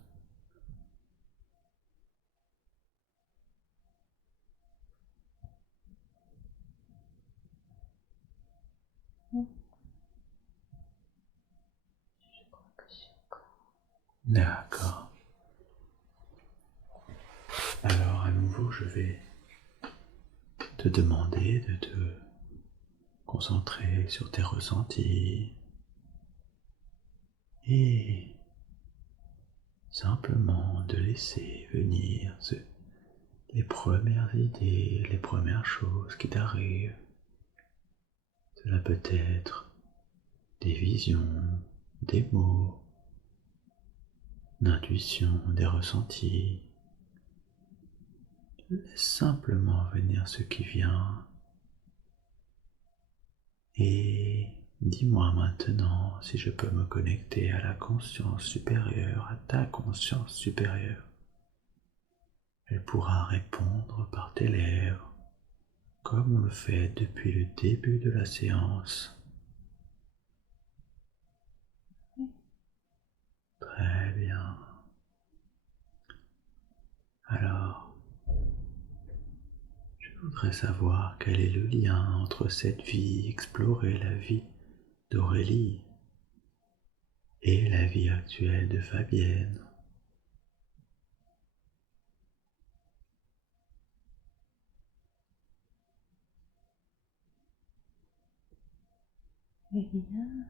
Je crois que je suis au corps. D'accord. Alors à nouveau, je vais te demander de te concentrer sur tes ressentis et simplement de laisser venir les premières idées, les premières choses qui t'arrivent. Cela peut être des visions, des mots, d'intuition, des ressentis. Laisse simplement venir ce qui vient et dis-moi maintenant si je peux me connecter à la conscience supérieure, à ta conscience supérieure. Elle pourra répondre par tes lèvres, comme on le fait depuis le début de la séance. Très bien. Alors, je voudrais savoir quel est le lien entre cette vie, explorer la vie d'Aurélie et la vie actuelle de Fabienne. Le lien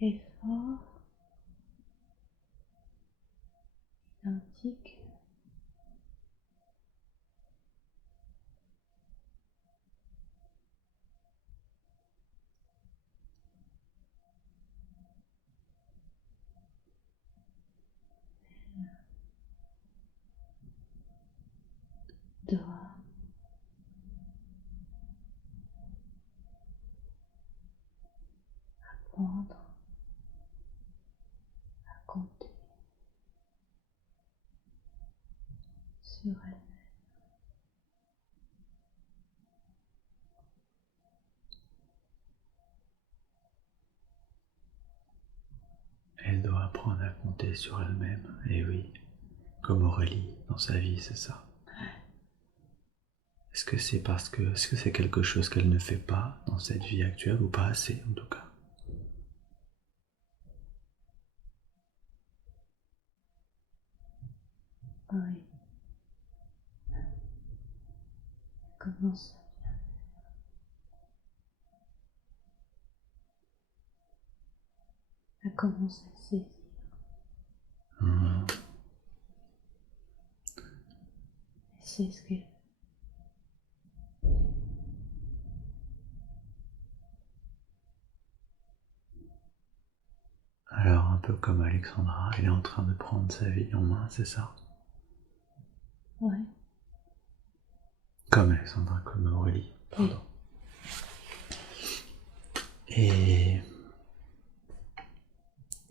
est fort, identique. Doit apprendre à compter sur elle. Elle doit apprendre à compter sur elle-même, et oui, comme Aurélie dans sa vie, c'est ça. Est-ce que c'est quelque chose qu'elle ne fait pas dans cette vie actuelle, ou pas assez en tout cas? Oui. Commence à commencer à saisir. Hum. C'est ce qu'elle Alors, un peu comme Alexandra, elle est en train de prendre sa vie en main, c'est ça? ouais. Comme Alexandra, comme Aurélie, pardon. Et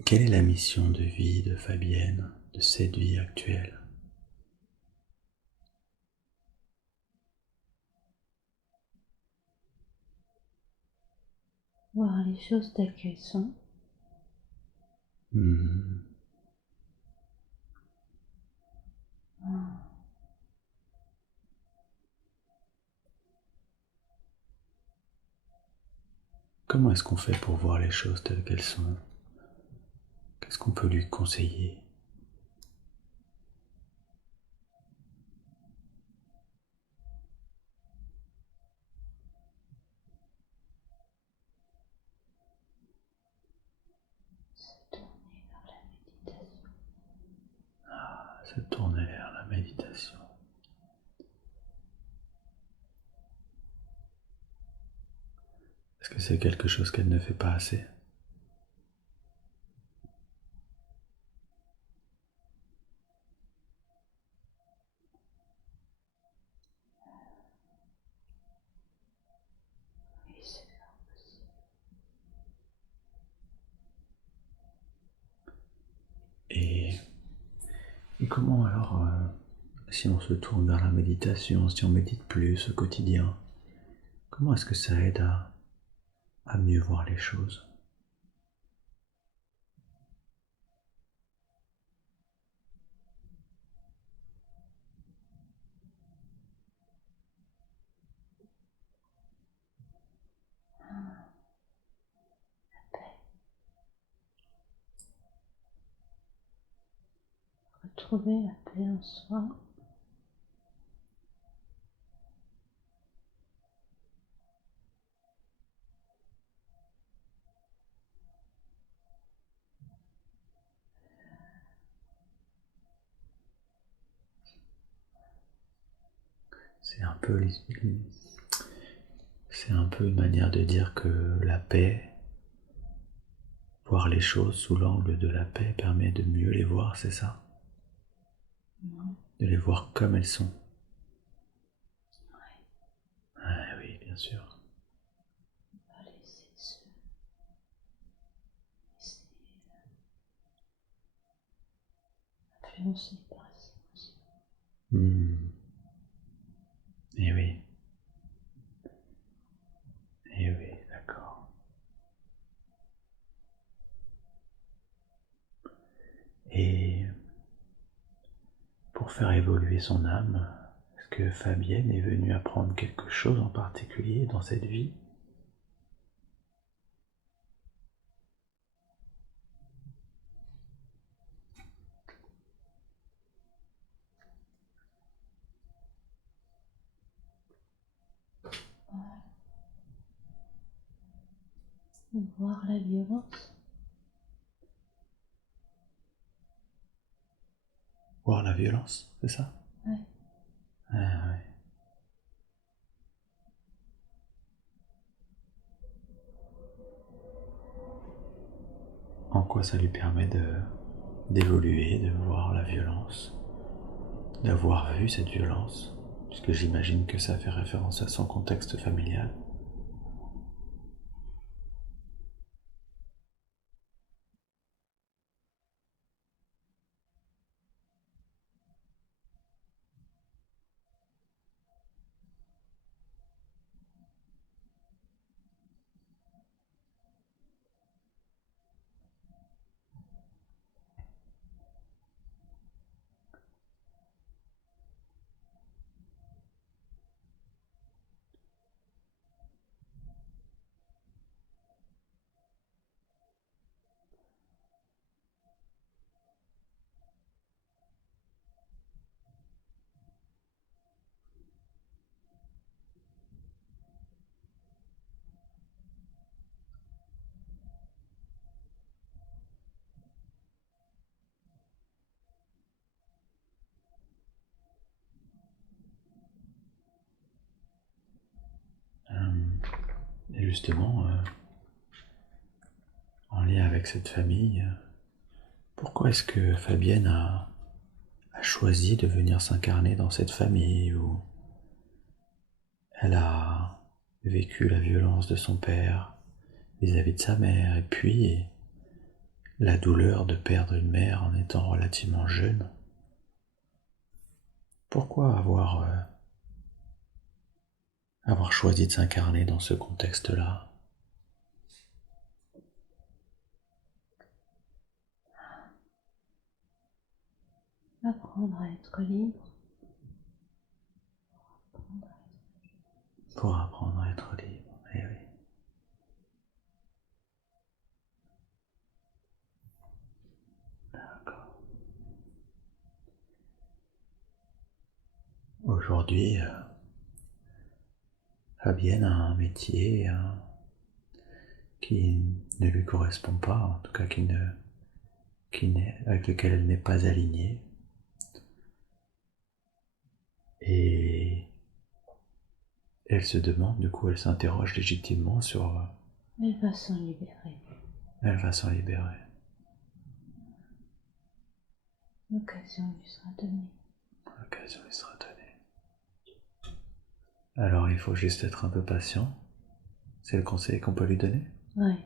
quelle est la mission de vie de Fabienne, de cette vie actuelle? Voir les choses telles qu'elles sont. Hum. Comment est-ce qu'on fait pour voir les choses telles qu'elles sont? Qu'est-ce qu'on peut lui conseiller? Se tourner vers la méditation. Se tourner vers la méditation. Est-ce que c'est quelque chose qu'elle ne fait pas assez? Oui, c'est fort possible. Et, et comment alors, si on se tourne vers la méditation, si on médite plus au quotidien, comment est-ce que ça aide à mieux voir les choses? Retrouver la paix en soi. C'est un peu, c'est un peu une manière de dire que la paix, voir les choses sous l'angle de la paix permet de mieux les voir, c'est ça? De les voir comme elles sont. Ah oui, bien sûr. Pas laisser se laisser influencer par ses émotions. Hmm. Eh oui. Eh oui, d'accord. Et pour faire évoluer son âme, est-ce que Fabienne est venue apprendre quelque chose en particulier dans cette vie? Voir la violence. Voir la violence, c'est ça? Ouais. Ah ouais. En quoi ça lui permet d'évoluer, de voir la violence, d'avoir vu cette violence, puisque j'imagine que ça fait référence à son contexte familial. Et justement, en lien avec cette famille, pourquoi est-ce que Fabienne a choisi de venir s'incarner dans cette famille où elle a vécu la violence de son père vis-à-vis de sa mère, et puis la douleur de perdre une mère en étant relativement jeune? Pourquoi avoir choisi de s'incarner dans ce contexte-là? Apprendre à être libre. Pour apprendre à être libre, eh oui. D'accord. Aujourd'hui, Fabienne a un métier qui ne lui correspond pas, en tout cas avec lequel elle n'est pas alignée. Et elle se demande, du coup, elle s'interroge légitimement sur... Elle va s'en libérer. Elle va s'en libérer. L'occasion lui sera donnée. L'occasion lui sera donnée. Alors il faut juste être un peu patient. C'est le conseil qu'on peut lui donner? Ouais.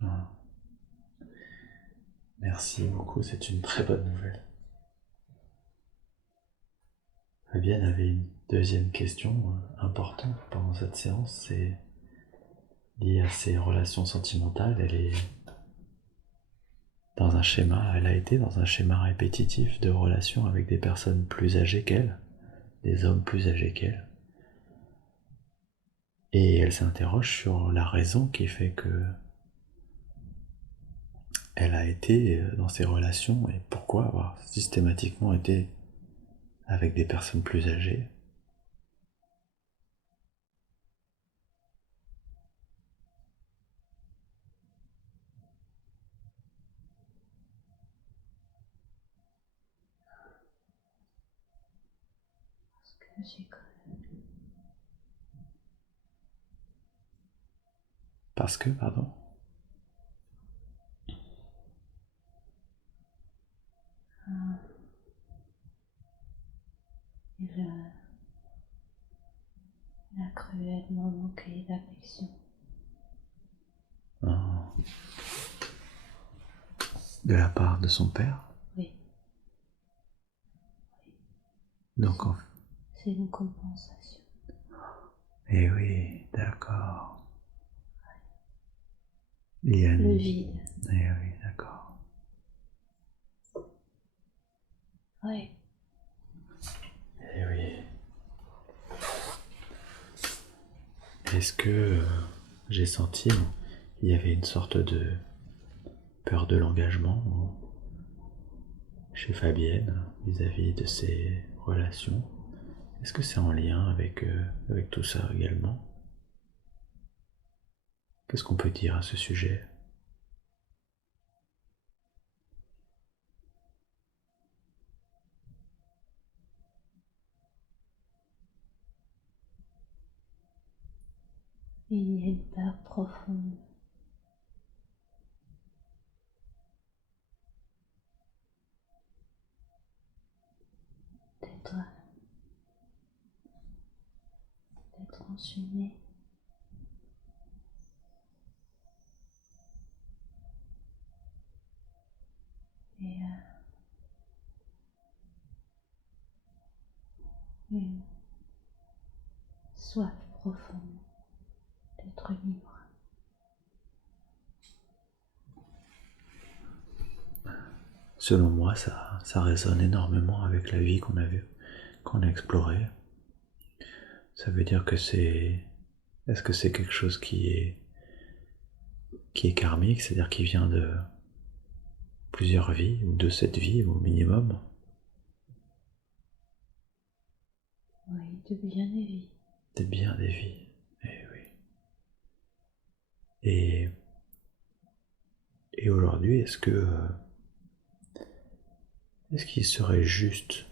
Voilà. Merci beaucoup, c'est une très bonne nouvelle. Fabienne avait une deuxième question importante pendant cette séance, c'est liée à ses relations sentimentales. Elle a été dans un schéma répétitif de relations avec des personnes plus âgées qu'elle, des hommes plus âgés qu'elle. Et elle s'interroge sur la raison qui fait que elle a été dans ces relations et pourquoi avoir systématiquement été avec des personnes plus âgées. Parce que j'ai Parce que, pardon, elle a cruellement manqué d'affection. de la part de son père. Oui. Donc, c'est une compensation. eh oui, d'accord. Il y a Le vide. Eh oui, d'accord. Ouais. Eh oui. Est-ce que j'ai senti qu'il y avait une sorte de peur de l'engagement chez Fabienne vis-à-vis de ses relations? Est-ce que c'est en lien avec tout ça également? Qu'est-ce qu'on peut dire à ce sujet? Il y a une peur profonde. D'être enchaîné. Et une soif profonde d'être libre. Selon moi, ça résonne énormément avec la vie qu'on a explorée. Ça veut dire que est-ce que c'est quelque chose qui est karmique, c'est-à-dire qui vient de plusieurs vies, ou de cette vie au minimum? Oui, de bien des vies. C'est bien des vies, eh oui. Et, et aujourd'hui, est-ce qu'il serait juste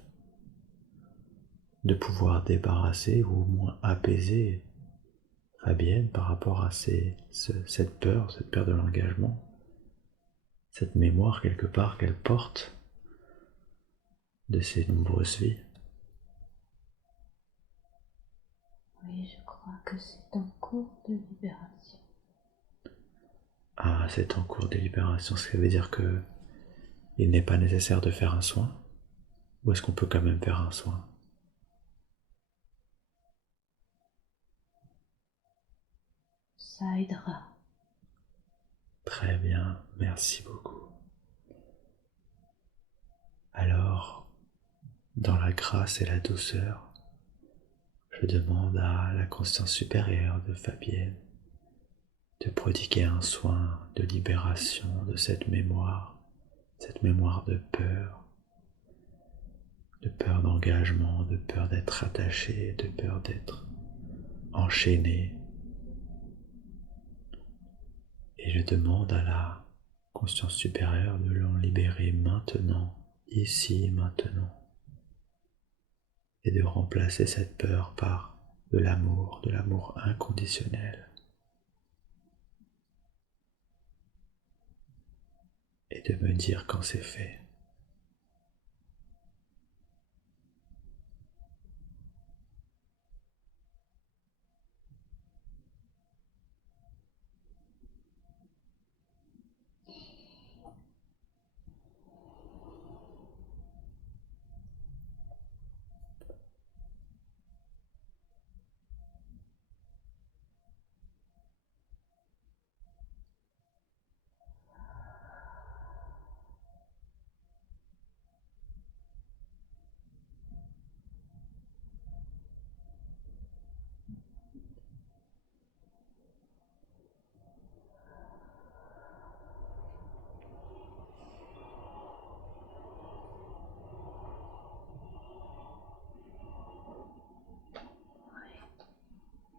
de pouvoir débarrasser ou au moins apaiser Fabienne par rapport à cette peur de l'engagement, cette mémoire quelque part qu'elle porte de ses nombreuses vies? Oui, je crois que c'est en cours de libération. Ah, c'est en cours de libération, ce qui veut dire que il n'est pas nécessaire de faire un soin? Ou est-ce qu'on peut quand même faire un soin? Ça aidera. Très bien, merci beaucoup. Alors, dans la grâce et la douceur, je demande à la conscience supérieure de Fabienne de prodiguer un soin de libération de cette mémoire de peur d'engagement, de peur d'être attaché, de peur d'être enchaîné. Et je demande à la conscience supérieure de l'en libérer maintenant, ici et maintenant, et de remplacer cette peur par de l'amour inconditionnel, et de me dire quand c'est fait.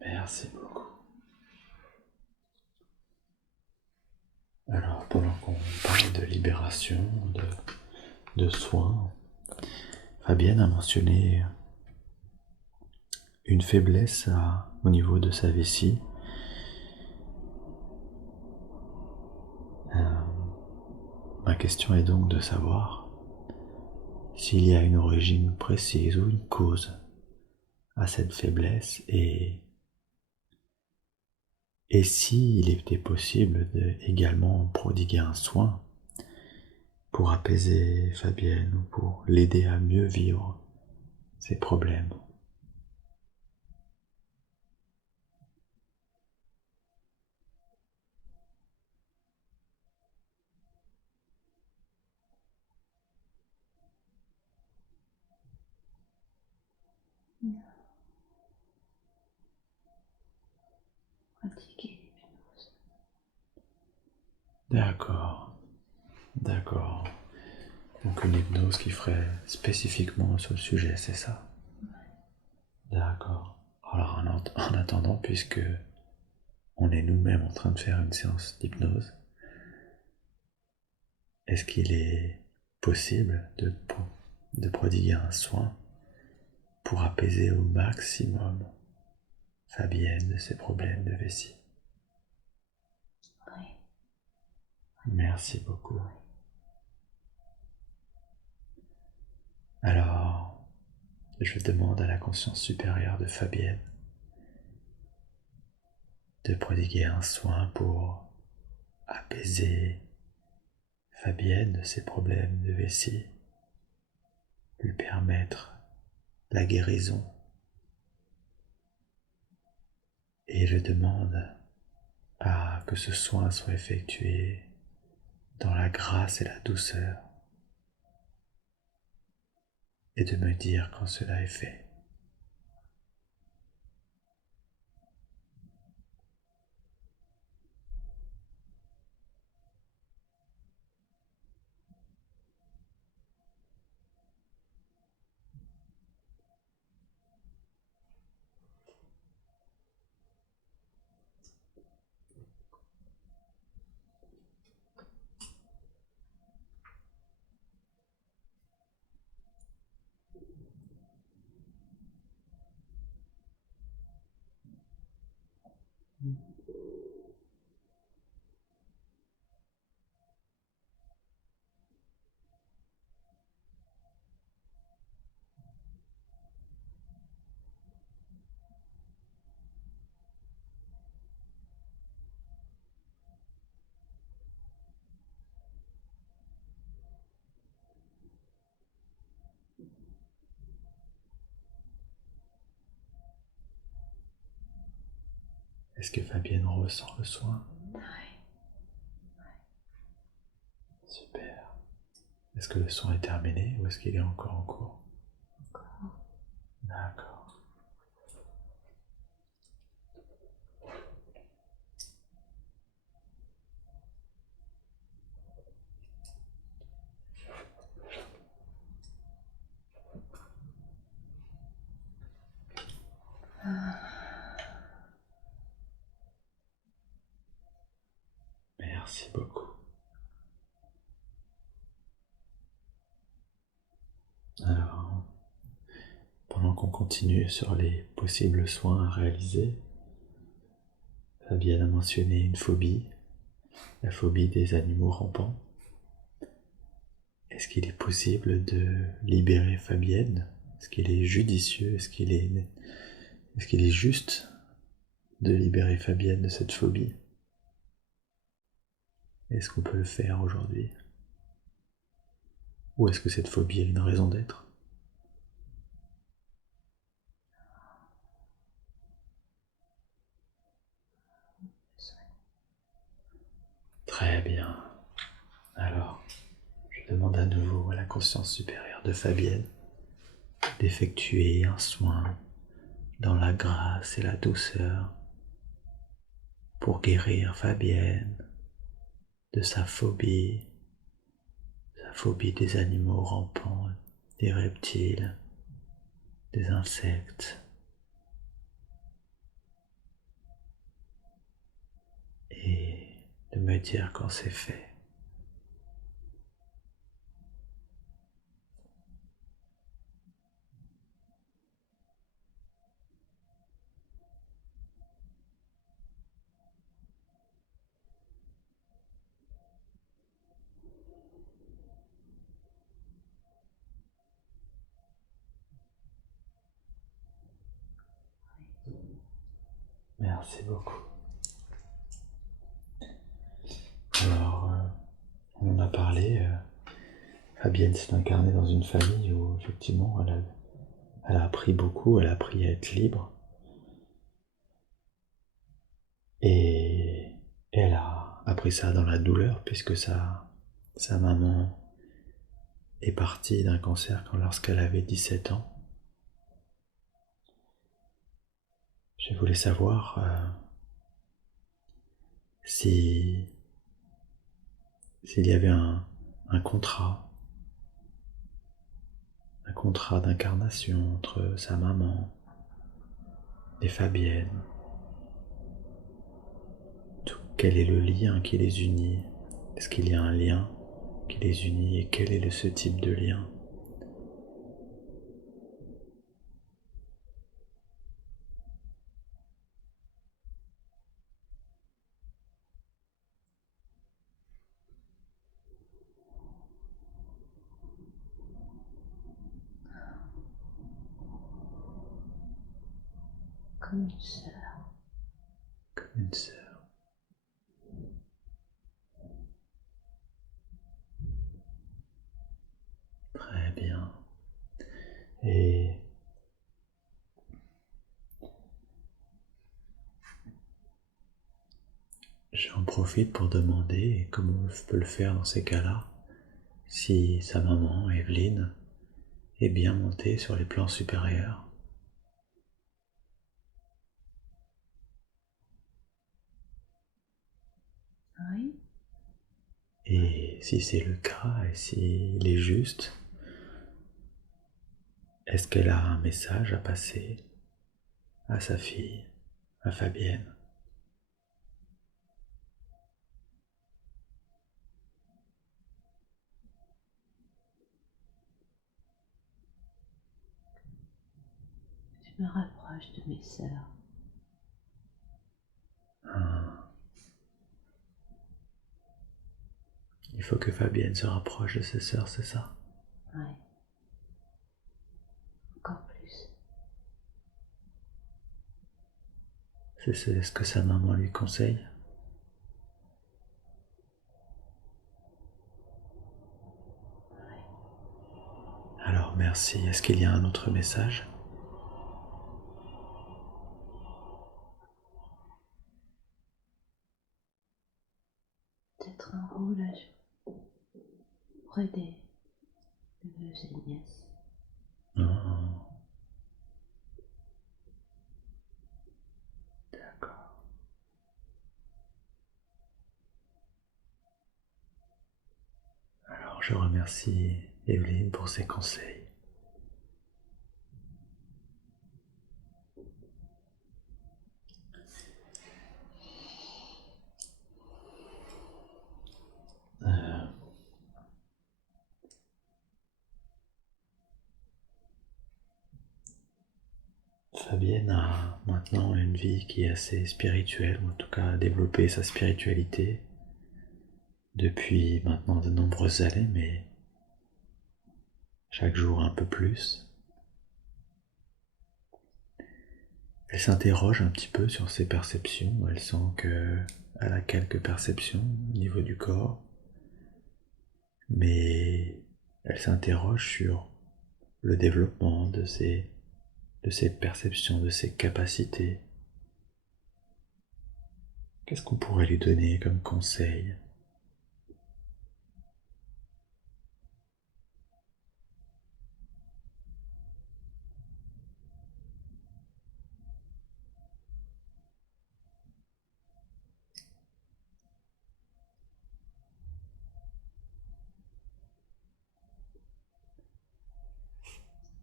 Merci beaucoup. Alors, pendant qu'on parle de libération, de soins, Fabienne a mentionné une faiblesse au niveau de sa vessie. Ma question est donc de savoir s'il y a une origine précise ou une cause à cette faiblesse, et s'il était possible de également prodiguer un soin pour apaiser Fabienne ou pour l'aider à mieux vivre ses problèmes. Pratiquer l'hypnose. D'accord, d'accord. Donc une hypnose qui ferait spécifiquement sur le sujet, c'est ça? D'accord. Alors en attendant, puisque on est nous-mêmes en train de faire une séance d'hypnose, est-ce qu'il est possible de prodiguer un soin pour apaiser au maximum Fabienne de ses problèmes de vessie? Oui. Merci beaucoup. Alors, je demande à la conscience supérieure de Fabienne de prodiguer un soin pour apaiser Fabienne de ses problèmes de vessie, lui permettre la guérison. Et je demande à que ce soin soit effectué dans la grâce et la douceur, et de me dire quand cela est fait. Est-ce que Fabienne ressent le soin? Oui. Super. Est-ce que le soin est terminé ou est-ce qu'il est encore en cours? Encore. D'accord. Merci beaucoup. Alors, pendant qu'on continue sur les possibles soins à réaliser, Fabienne a mentionné une phobie, la phobie des animaux rampants. Est-ce qu'il est possible de libérer Fabienne? Est-ce qu'il est judicieux? Est-ce qu'il est juste de libérer Fabienne de cette phobie? Est-ce qu'on peut le faire aujourd'hui? Ou est-ce que cette phobie a une raison d'être? Très bien. Alors, je demande à nouveau à la conscience supérieure de Fabienne d'effectuer un soin dans la grâce et la douceur pour guérir Fabienne de sa phobie des animaux rampants, des reptiles, des insectes, et de me dire quand c'est fait. Merci beaucoup. Alors, on en a parlé. Fabienne s'est incarnée dans une famille où effectivement elle a Elle a appris beaucoup, elle a appris à être libre. Et elle a appris ça dans la douleur, puisque sa maman est partie d'un cancer lorsqu'elle avait 17 ans. Je voulais savoir si s'il y avait un contrat d'incarnation entre sa maman et Fabienne. Quel est le lien qui les unit? Est-ce qu'il y a un lien qui les unit et quel est ce type de lien? Comme une sœur. Comme une sœur. Très bien. Et j'en profite pour demander comment on peut le faire dans ces cas-là, si sa maman, Evelyne, est bien montée sur les plans supérieurs. Oui. Et si c'est le cas, et s'il est juste, est-ce qu'elle a un message à passer à sa fille, à Fabienne? Je me rapproche de mes sœurs. Il faut que Fabienne se rapproche de ses sœurs, c'est ça? Oui. Encore plus. C'est ce que sa maman lui conseille? Alors merci. Est-ce qu'il y a un autre message? Peut-être un rôle à jouer pour aider neveux et nièces. Oh, d'accord. Alors je remercie Evelyne pour ses conseils. Fabienne a maintenant une vie qui est assez spirituelle, ou en tout cas a développé sa spiritualité depuis maintenant de nombreuses années, mais chaque jour un peu plus. Elle s'interroge un petit peu sur ses perceptions, elle sent qu'elle a quelques perceptions au niveau du corps, mais elle s'interroge sur le développement de ses perceptions, de ses capacités. Qu'est-ce qu'on pourrait lui donner comme conseil?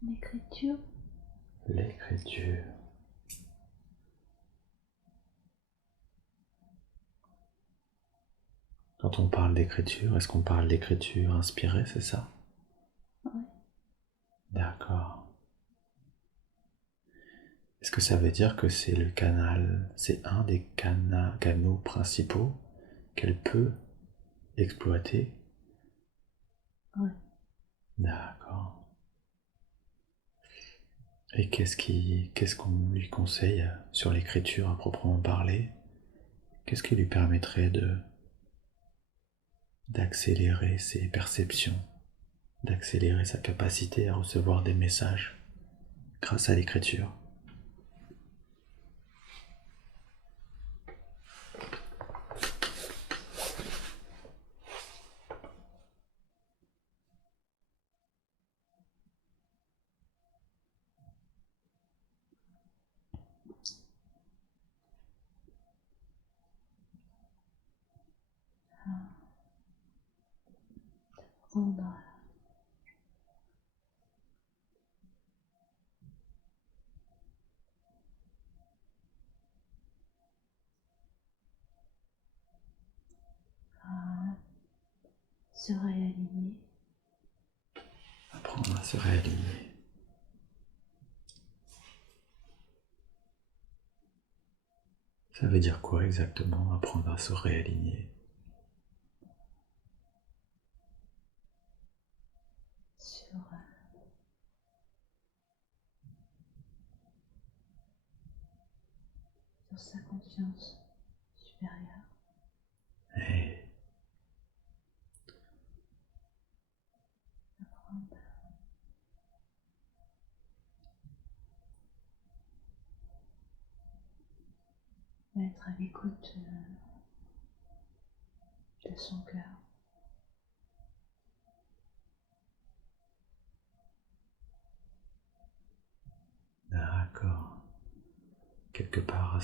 L'écriture. L'écriture. Quand on parle d'écriture, est-ce qu'on parle d'écriture inspirée, c'est ça? Oui. D'accord. Est-ce que ça veut dire que c'est le canal, c'est un des canaux principaux qu'elle peut exploiter? Oui. D'accord. Et qu'est-ce qu'on lui conseille sur l'écriture à proprement parler? Qu'est-ce qui lui permettrait d'accélérer ses perceptions, d'accélérer sa capacité à recevoir des messages? grâce à l'écriture. Prendre à se réaligner, Apprendre à se réaligner. Ça veut dire quoi exactement, apprendre à se réaligner? sur sa conscience supérieure. Et Apprendre à être à l'écoute de son cœur. d'accord. Quelque part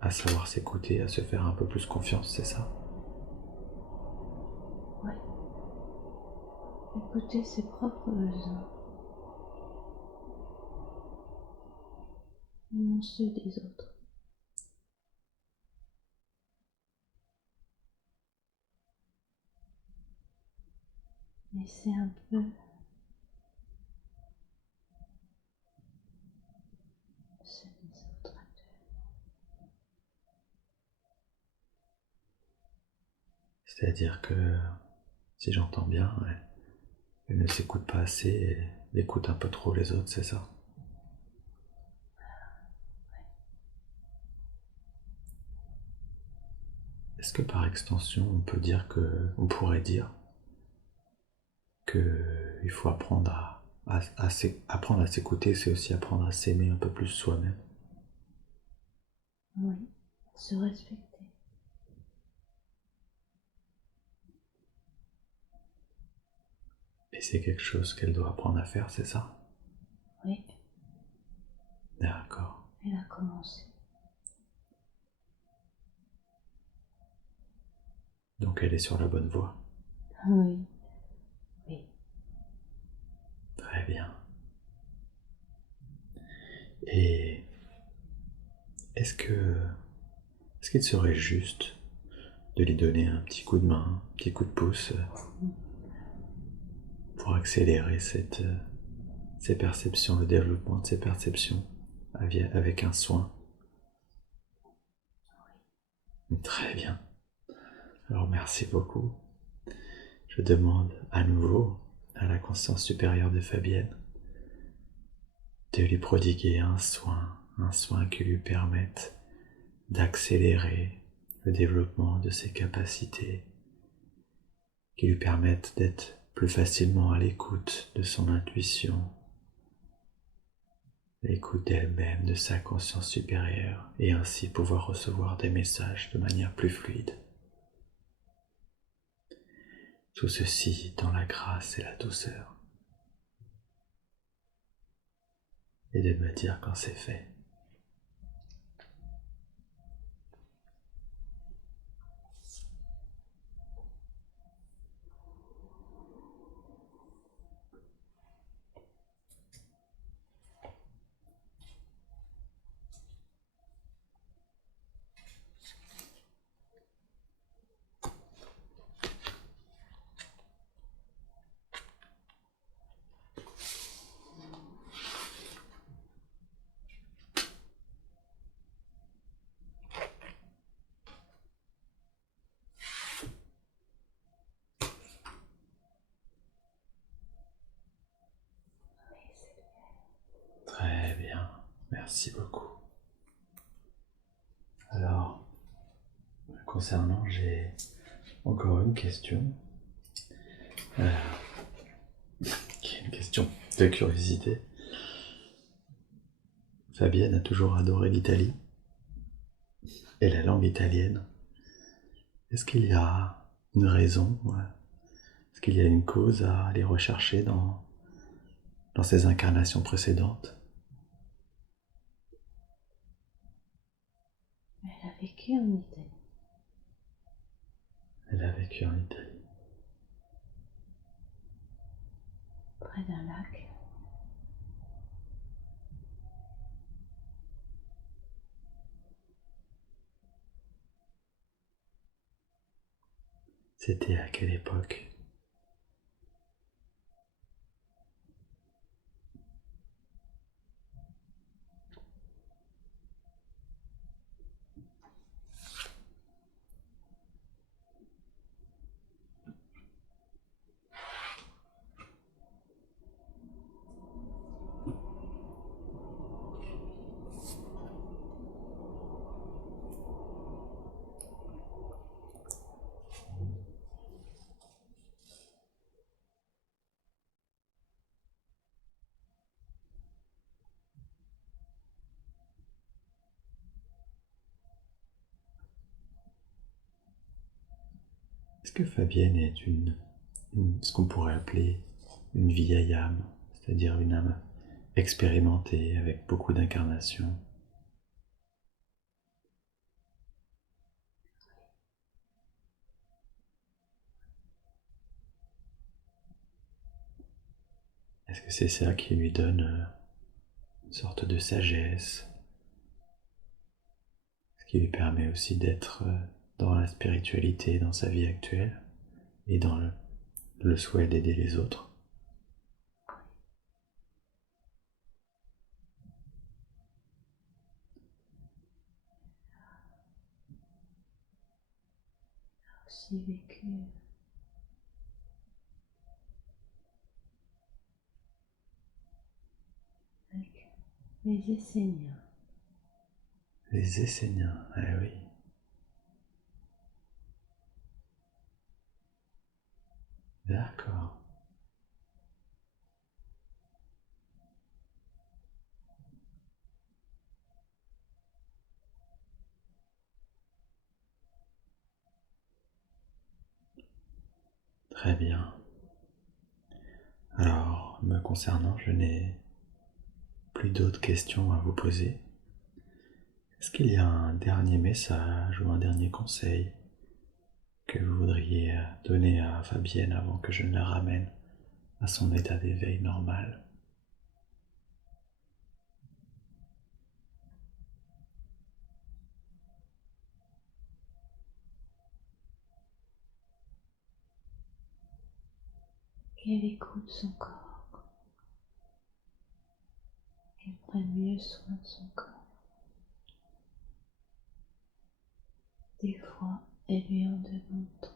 à savoir s'écouter, à se faire un peu plus confiance, c'est ça? Oui. Écouter ses propres besoins et non ceux des autres. Laisser un peu ceux des autres. C'est-à-dire que, si j'entends bien, elle ne s'écoute pas assez et elle écoute un peu trop les autres, c'est ça? Est-ce que par extension, on pourrait dire qu'il faut apprendre apprendre à s'écouter, c'est aussi apprendre à s'aimer un peu plus soi-même? Oui, se respecter. Et c'est quelque chose qu'elle doit apprendre à faire, c'est ça? Oui, D'accord. elle a commencé. Donc elle est sur la bonne voie. Oui, oui. Très bien. Et est-ce que est-ce qu'il serait juste de lui donner un petit coup de main, un petit coup de pouce pour accélérer ces perceptions, le développement de ces perceptions avec un soin? Très bien. Alors merci beaucoup. Je demande à nouveau à la conscience supérieure de Fabienne de lui prodiguer un soin qui lui permette d'accélérer le développement de ses capacités, qui lui permette d'être plus facilement à l'écoute de son intuition, l'écoute d'elle-même, de sa conscience supérieure, et ainsi pouvoir recevoir des messages de manière plus fluide. Tout ceci dans la grâce et la douceur. Et de me dire quand c'est fait. Très bien, merci beaucoup. Alors, concernant, j'ai encore une question, qui est une question de curiosité. Fabienne a toujours adoré l'Italie et la langue italienne. Est-ce qu'il y a une raison, est-ce qu'il y a une cause à aller rechercher dans ses incarnations précédentes? Elle a vécu en Italie. Elle a vécu en Italie. Près d'un lac. C'était à quelle époque? Est-ce que Fabienne est ce qu'on pourrait appeler une vieille âme, c'est-à-dire une âme expérimentée avec beaucoup d'incarnations? Est-ce que c'est ça qui lui donne une sorte de sagesse, ce qui lui permet aussi d'être dans la spiritualité dans sa vie actuelle et dans le souhait d'aider les autres? Elle a aussi vécu avec les Esséniens. Les Esséniens, eh oui. D'accord. Très bien. Alors, me concernant, je n'ai plus d'autres questions à vous poser. Est-ce qu'il y a un dernier message ou un dernier conseil que vous voudriez donner à Fabienne avant que je ne la ramène à son état d'éveil normal? Qu'elle écoute son corps. Qu'elle prenne mieux soin de son corps. Des fois, elle lui en demande trop.